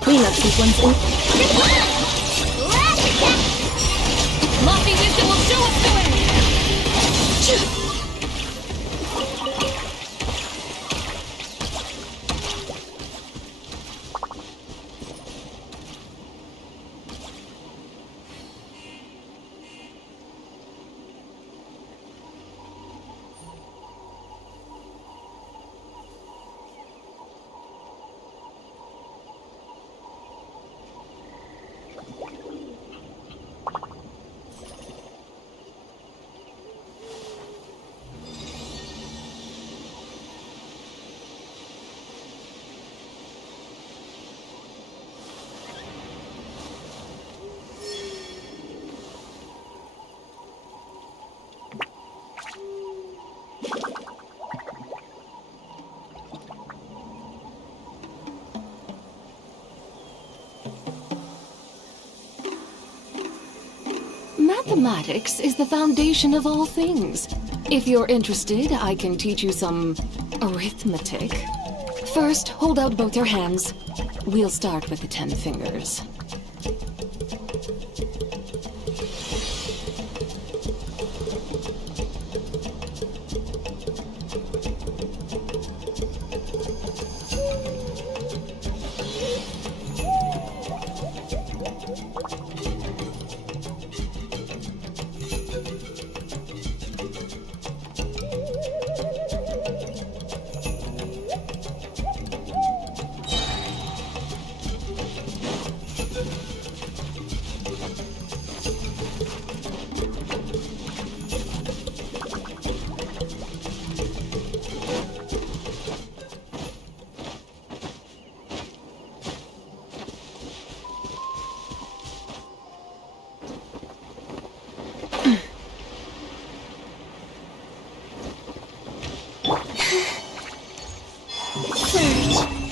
Cleanup sequence in... Lofty wisdom will show us the way! Mathematics is the foundation of all things. If you're interested, I can teach you some arithmetic. First, hold out both your hands. We'll start with the 10 fingers.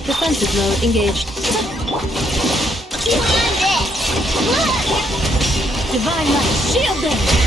Defensive mode engaged. Divine light, shield them!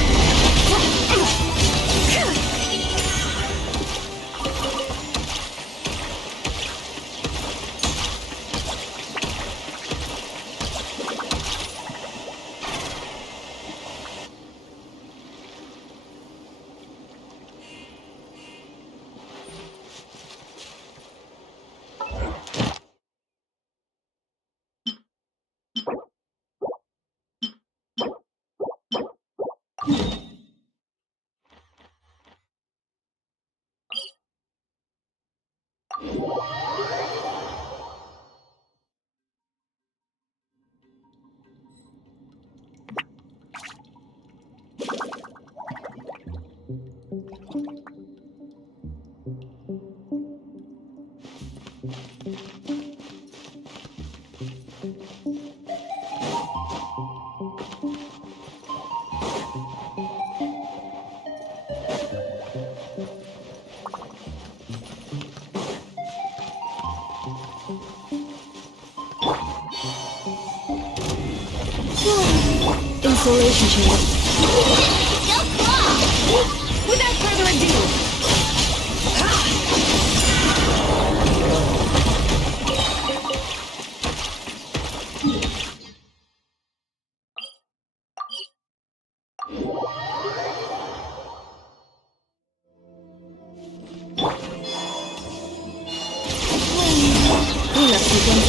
Insulation chamber. Without further ado, Cleanup sequence.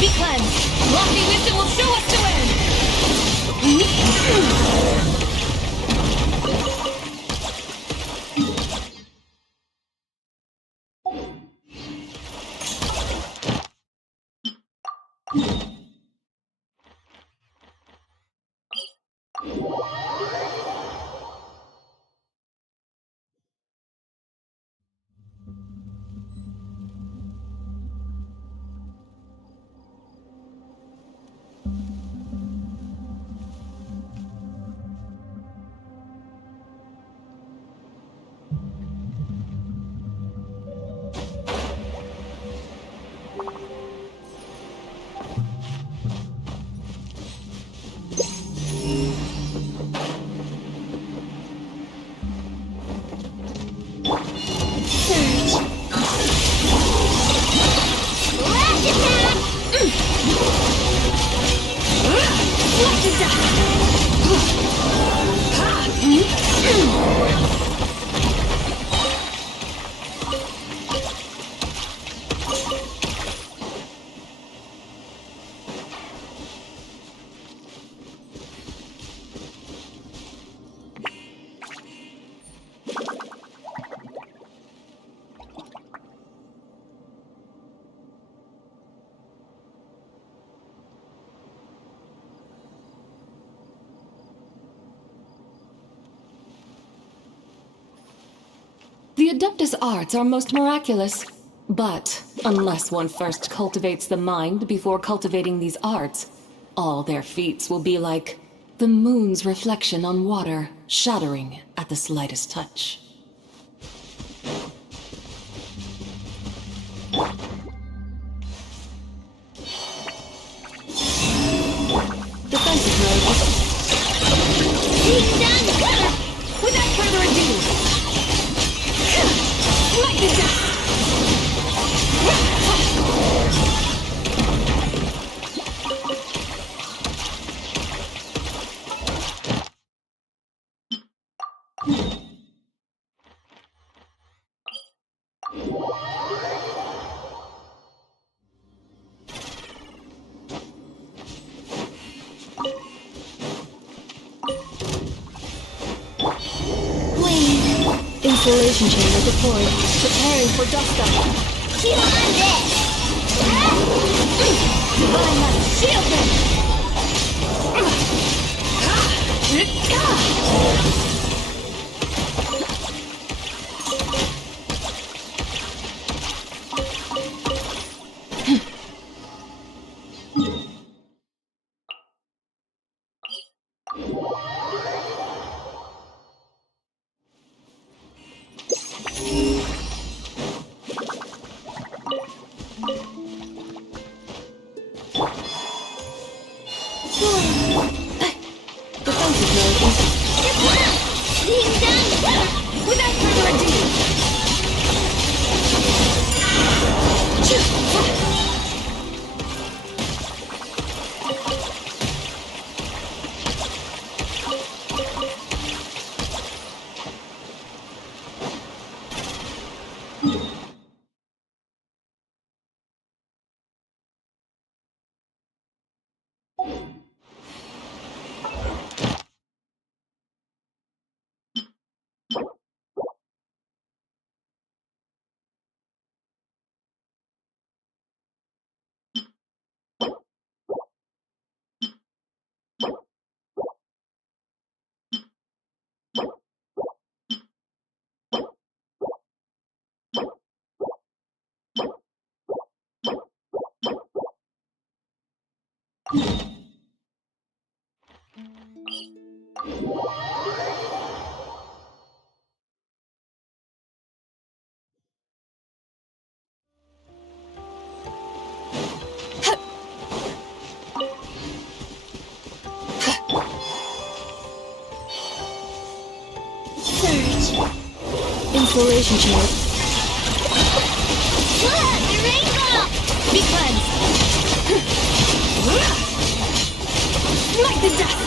be cleansed. Lofty wisdom will show us the way. The Adeptus arts are most miraculous. But unless one first cultivates the mind before cultivating these arts, all their feats will be like the moon's reflection on water, shattering at the slightest touch. Defensive Insulation chamber deployed. Preparing for dust up. Keep on this! Divine light, shield them! Defensive mode is Being done! Without further ado! Insulation chamber. Look! The rainbow! Be cleansed! Like the dust!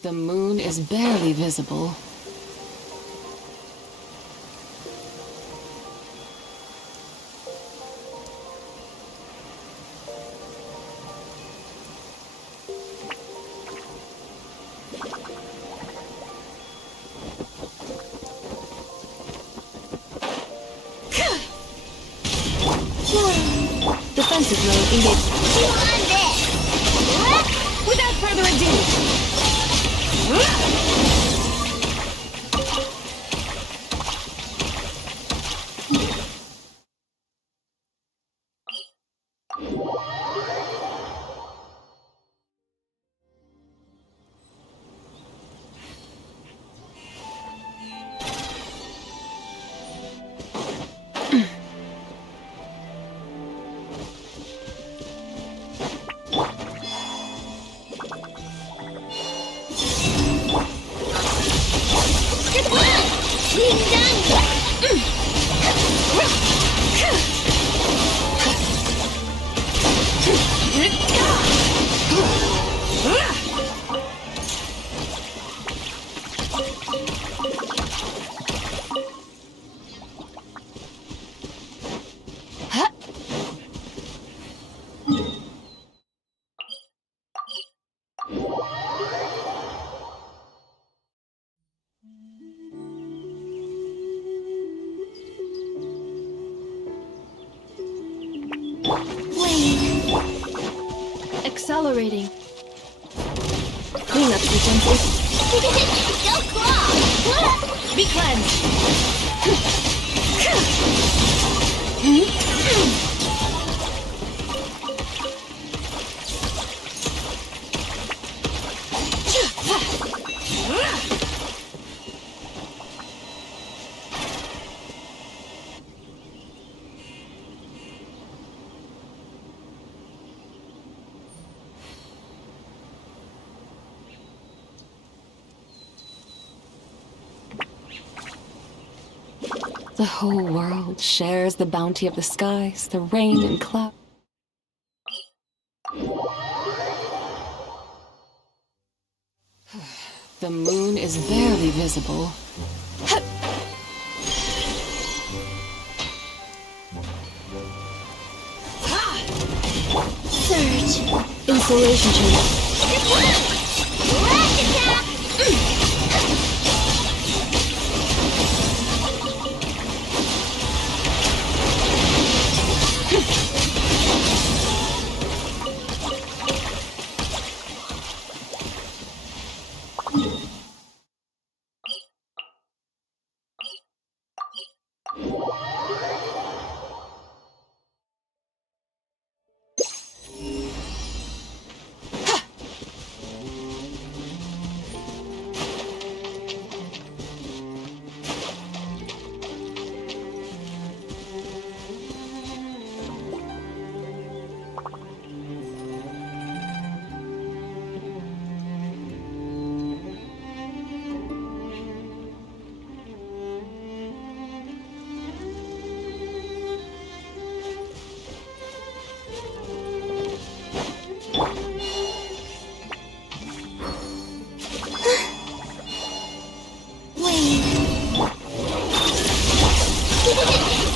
The moon is barely visible. Defensive mode engaged. Keep on this! Without further ado! Accelerating. Cleanup sequence. Go claw! Be cleansed. The whole world shares the bounty of the skies, the rain and cloud. The moon is barely visible. Surge. Insulation chamber. Rack attack!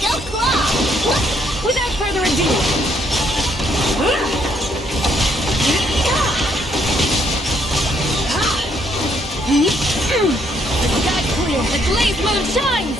Go claw! Without further ado, the sky clear, the glazed moon shines!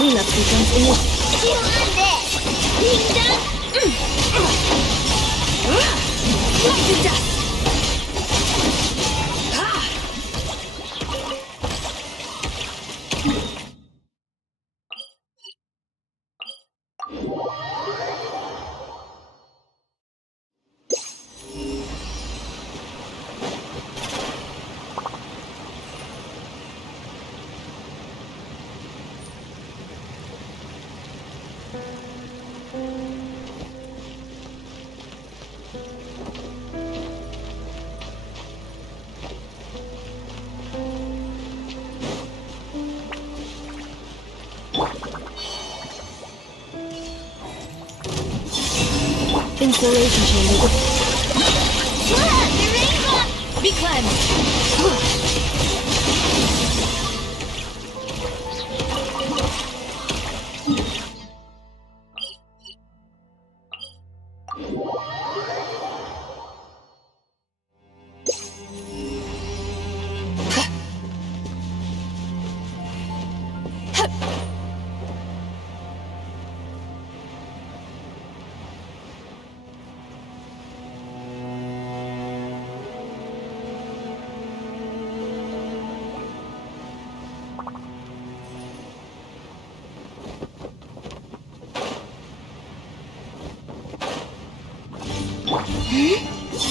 Cleanup sequence initiated. Chew on this! Kingdom! Light to dust! Insulation chamber. Be cleansed!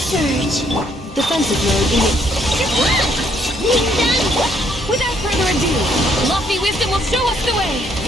Surge. Defensive mode initiated. Without further ado, lofty wisdom will show us the way!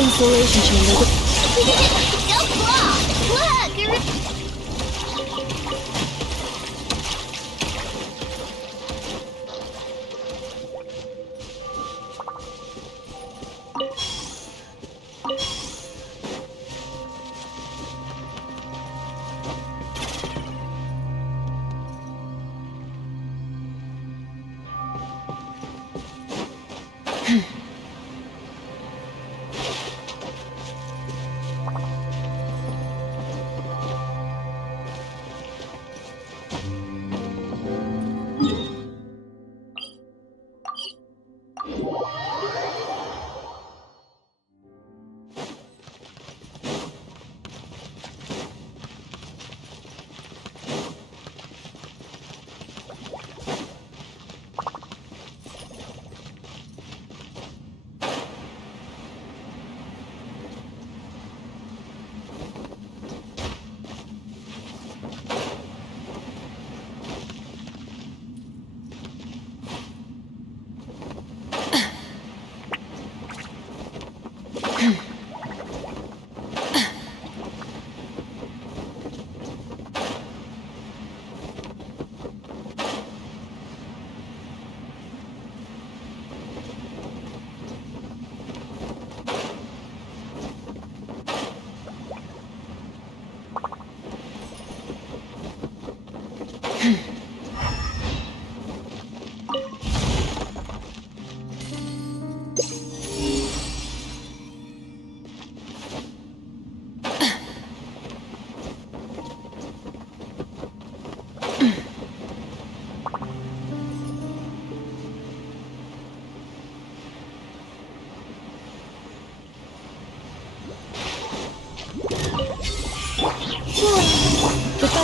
Insulation chamber. Go claw! Look!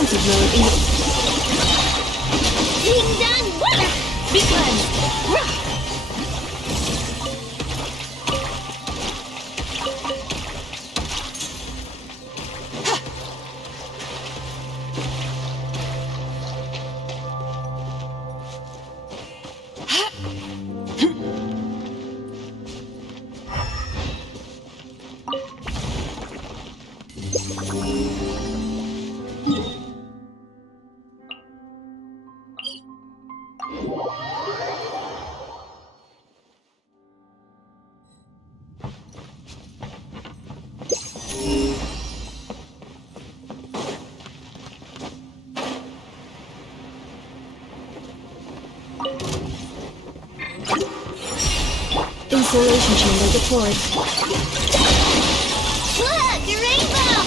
responsive mode in the... Ding dong, water! Be cleansed! Insulation chamber deployed. Look, a rainbow!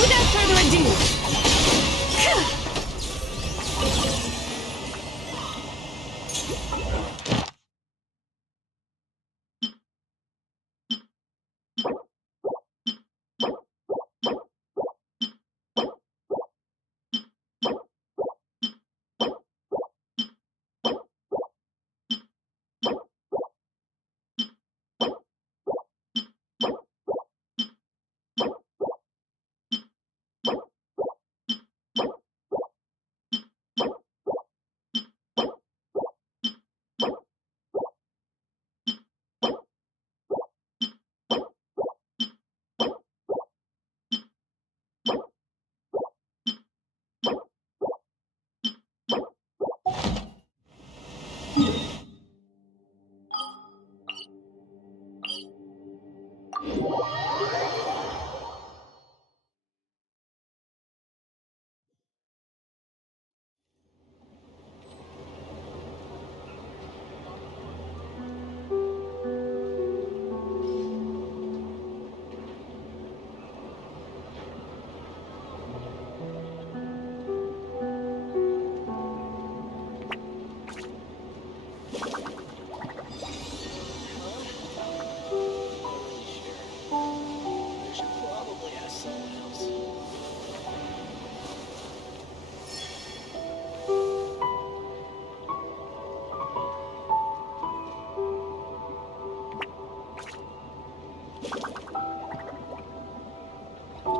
Without further ado...